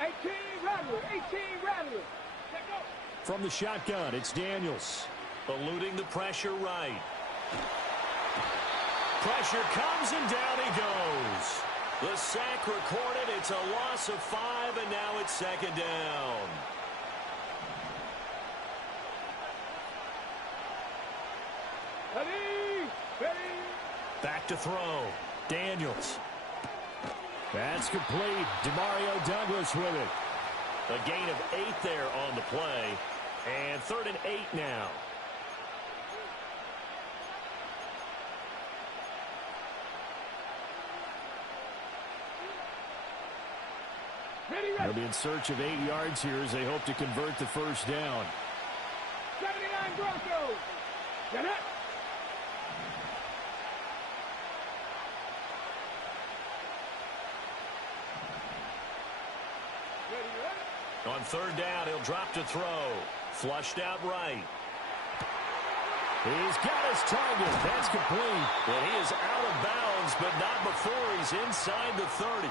18 Rattler. From the shotgun, it's Daniels. Eluding the pressure right. Pressure comes, and down he goes. The sack recorded. It's a loss of 5, and now it's second down. Ready. Back to throw. Daniels. That's complete. Demario Douglas with it. A gain of 8 there on the play. And 3rd and 8 now. They'll be in search of 8 yards here as they hope to convert the first down. 79 Broncos. Get it. Ready. On third down, he'll drop to throw. Flushed out right. He's got his target. That's complete. And he is out of bounds, but not before he's inside the 30.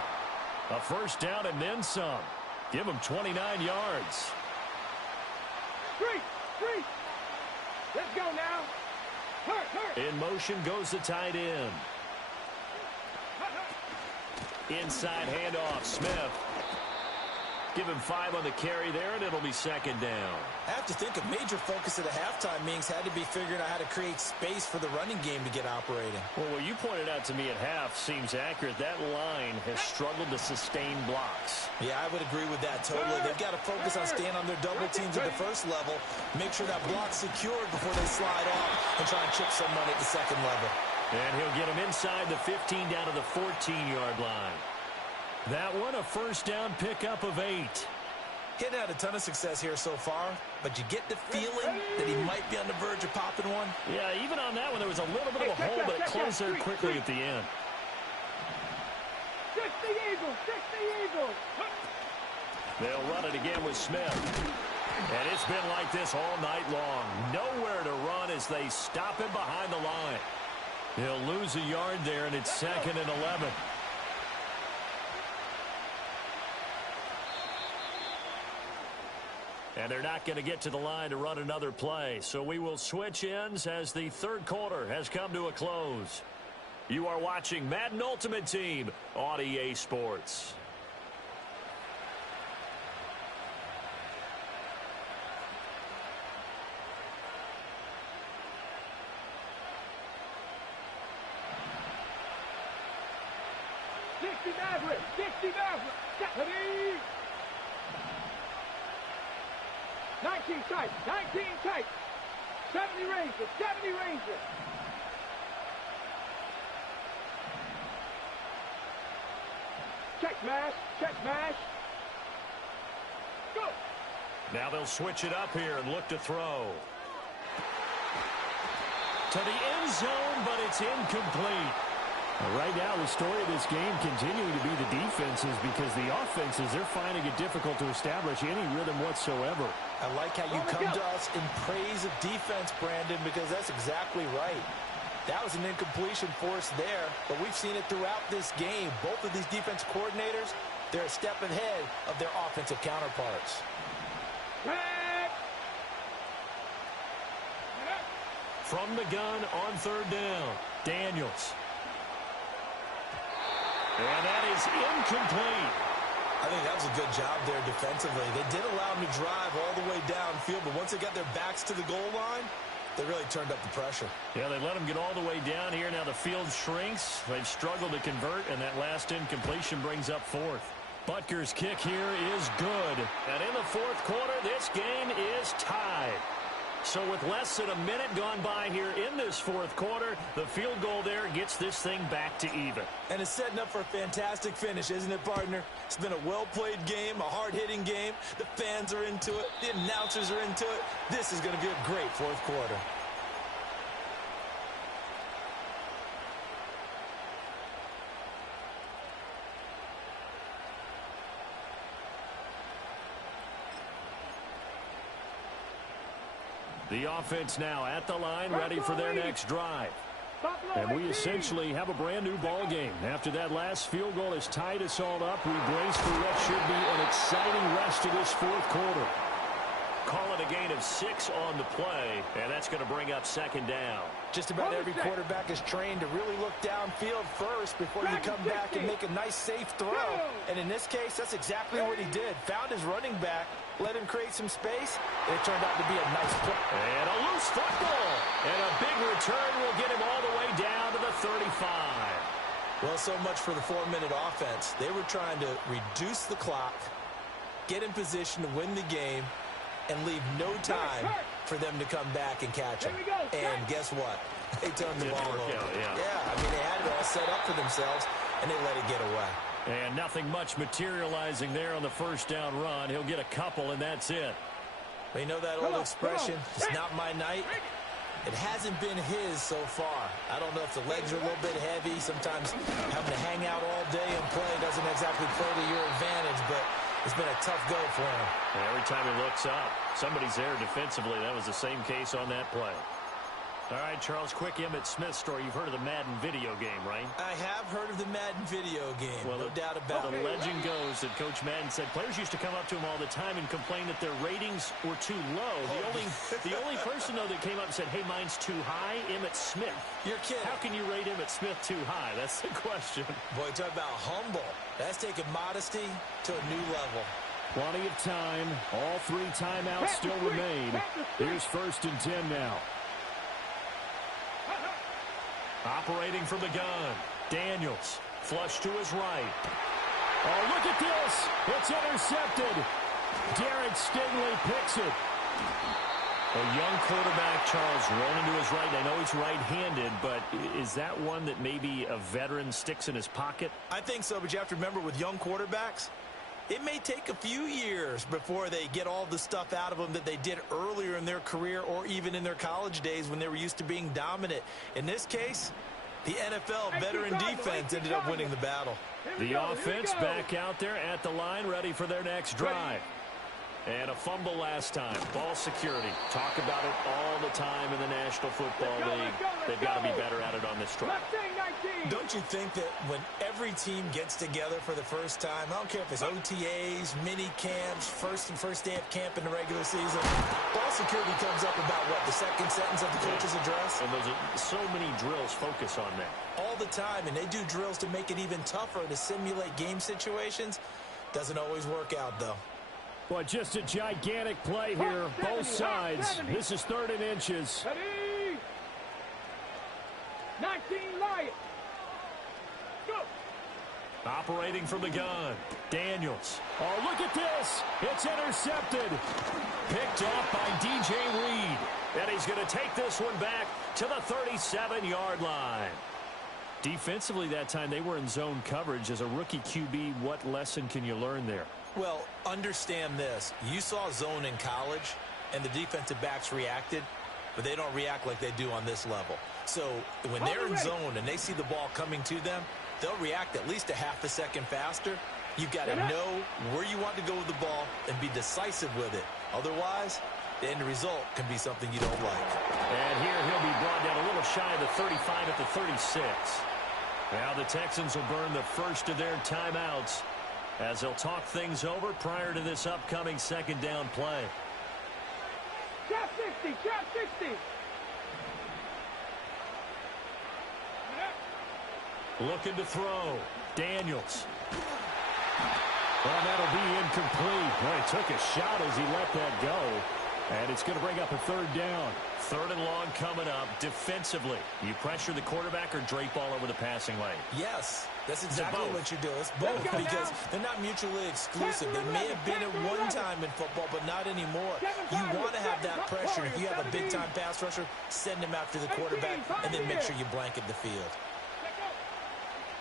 A first down and then some. Give him 29 yards. Three. Let's go now. Hurt. In motion goes the tight end. Inside handoff, Smith. Give him 5 on the carry there, and it'll be second down. I have to think a major focus at the halftime meetings had to be figuring out how to create space for the running game to get operating. Well, what you pointed out to me at half seems accurate. That line has struggled to sustain blocks. Yeah, I would agree with that totally. They've got to focus on staying on their double teams at the first level, make sure that block's secured before they slide off and try and chip someone at the second level. And he'll get him inside the 15 down to the 14-yard line. That one, a first down pickup of 8. He's had a ton of success here so far, but you get the feeling that he might be on the verge of popping one. Yeah, even on that one, there was a little bit of a hole, but it closed there quickly at the end. 60 Eagles. They'll run it again with Smith. And it's been like this all night long. Nowhere to run as they stop him behind the line. He'll lose a yard there, and it's 2nd and 11. And they're not going to get to the line to run another play. So we will switch ends as the third quarter has come to a close. You are watching Madden Ultimate Team on EA Sports. Dixie Maverick. 19 tight. 70 Ranger. Check mash. Go. Now they'll switch it up here and look to throw. To the end zone, but it's incomplete. Right now, the story of this game continuing to be the defenses because the offenses, they're finding it difficult to establish any rhythm whatsoever. I like how you come to us in praise of defense, Brandon, because that's exactly right. That was an incompletion for us there, but we've seen it throughout this game. Both of these defense coordinators, they're a step ahead of their offensive counterparts. From the gun on third down, Daniels. And that is incomplete. I think that was a good job there defensively. They did allow them to drive all the way downfield, but once they got their backs to the goal line, they really turned up the pressure. Yeah, they let them get all the way down here. Now the field shrinks. They've struggled to convert, and that last incompletion brings up 4th. Butker's kick here is good. And in the 4th quarter, this game is tied. So with less than a minute gone by here in this 4th quarter, the field goal there gets this thing back to even. And it's setting up for a fantastic finish, isn't it, partner? It's been a well-played game, a hard-hitting game. The fans are into it. The announcers are into it. This is going to be a great 4th quarter. The offense now at the line, ready for their next drive. And we essentially have a brand-new ball game. After that last field goal has tied us all up, we brace for what should be an exciting rest of this 4th quarter. Call it a gain of 6 on the play, and that's going to bring up 2nd down. Just about every quarterback is trained to really look downfield first before you come back and make a nice, safe throw. And in this case, that's exactly what he did. Found his running back, let him create some space, and it turned out to be a nice play. And a loose football. And a big return will get him all the way down to the 35. Well, so much for the 4-minute offense. They were trying to reduce the clock, get in position to win the game, and leave no time for them to come back and catch him. And guess what? They turned the ball over. Yeah, I mean, they had it all set up for themselves, and they let it get away. And nothing much materializing there on the first down run. He'll get a couple, and that's it. Well, you know that old expression, it's not my night? It hasn't been his so far. I don't know if the legs are a little bit heavy. Sometimes having to hang out all day and play doesn't exactly play to your advantage, but It's been a tough go for him. And every time he looks up, somebody's there defensively. That was the same case on that play. All right, Charles, quick Emmitt Smith story. You've heard of the Madden video game, right? I have heard of the Madden video game, well, no doubt about it. it. The legend goes that Coach Madden said players used to come up to him all the time and complain that their ratings were too low. The only person, though, that came up and said, hey, mine's too high, Emmitt Smith. You're kidding. How can you rate Emmitt Smith too high? That's the question. Boy, talk about humble. That's taking modesty to a new level. Plenty of time. All 3 timeouts still remain. Here's 1st and 10 now. Operating from the gun, Daniels, flush to his right. Oh, look at this. It's intercepted. Derek Stingley picks it. A young quarterback, Charles, rolling to his right. I know he's right-handed, but is that one that maybe a veteran sticks in his pocket? I think so, but you have to remember with young quarterbacks, it may take a few years before they get all the stuff out of them that they did earlier in their career or even in their college days when they were used to being dominant. In this case, the NFL veteran defense ended up winning the battle. The offense back out there at the line, ready for their next drive. And a fumble last time. Ball security. Talk about it all the time in the National Football League. They've got to be better at it on this drive. Don't you think that when every team gets together for the first time, I don't care if it's OTAs, mini camps, first day of camp in the regular season, ball security comes up about what, the second sentence of the coach's address? And those are so many drills focus on that. All the time, and they do drills to make it even tougher to simulate game situations. Doesn't always work out, though. Well, just a gigantic play here, both sides. This is 3rd and inches. 19 Lions. Go. Operating from the gun, Daniels. Oh, look at this. It's intercepted. Picked off by DJ Reed. And he's going to take this one back to the 37-yard line. Defensively that time, they were in zone coverage. As a rookie QB, what lesson can you learn there? Well, understand this. You saw zone in college, and the defensive backs reacted, but they don't react like they do on this level. So when they're in zone and they see the ball coming to them, they'll react at least a half a second faster. You've got to know where you want to go with the ball and be decisive with it. Otherwise, the end result can be something you don't like. And here he'll be brought down a little shy of the 35 at the 36. Now the Texans will burn the first of their timeouts as they'll talk things over prior to this upcoming 2nd down play. Trap 60, trap 60. Looking to throw. Daniels. Well, that'll be incomplete. Well, he took a shot as he let that go. And it's going to bring up a 3rd down. 3rd and long coming up. Defensively, you pressure the quarterback or drape all over the passing lane? Yes, that's exactly what you do. It's both because they're not mutually exclusive. They may have been at one time in football, but not anymore. You want to have that pressure. If you have a big-time pass rusher, send him after the quarterback, and then make sure you blanket the field.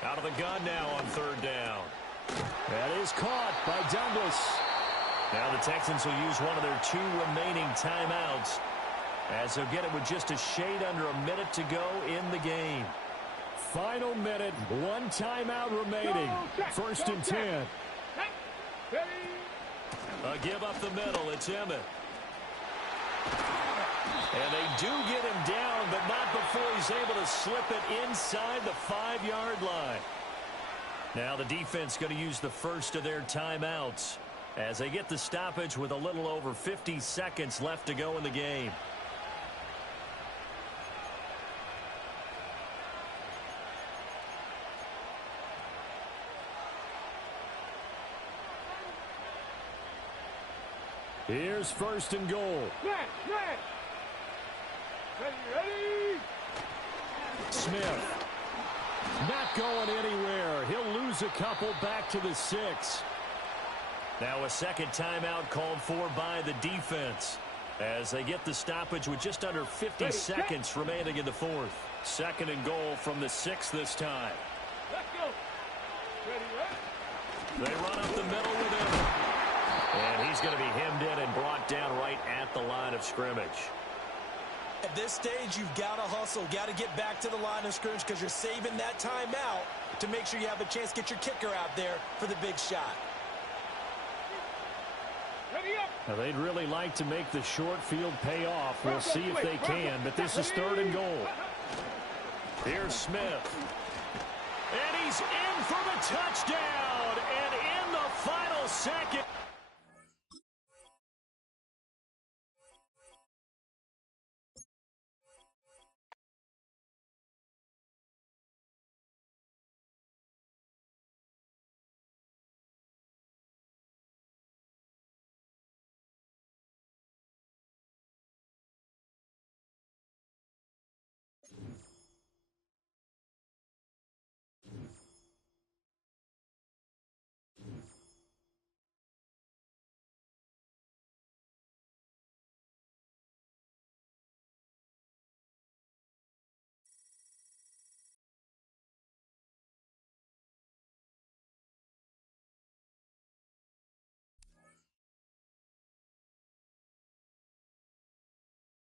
Out of the gun now on 3rd down. That is caught by Douglas. Now the Texans will use one of their 2 remaining timeouts as they'll get it with just a shade under a minute to go in the game. Final minute, 1 timeout remaining. 1st and 10. A give up the middle, it's Emmitt. And they do get him down, but not before he's able to slip it inside the 5-yard line. Now the defense going to use the first of their timeouts as they get the stoppage with a little over 50 seconds left to go in the game. Here's 1st and goal. Ready. Smith. Not going anywhere. He'll lose a couple back to the 6. Now a 2nd timeout called for by the defense as they get the stoppage with just under 50 seconds remaining in the 4th. 2nd and goal from the 6 this time. Let's go. They run up the middle with him. And he's going to be hemmed in and brought down right at the line of scrimmage. At this stage, you've got to hustle, got to get back to the line of scrimmage because you're saving that timeout to make sure you have a chance to get your kicker out there for the big shot. Now, they'd really like to make the short field pay off. We'll see if they can, but this is 3rd and goal. Here's Smith. And he's in for the touchdown. And in the final second.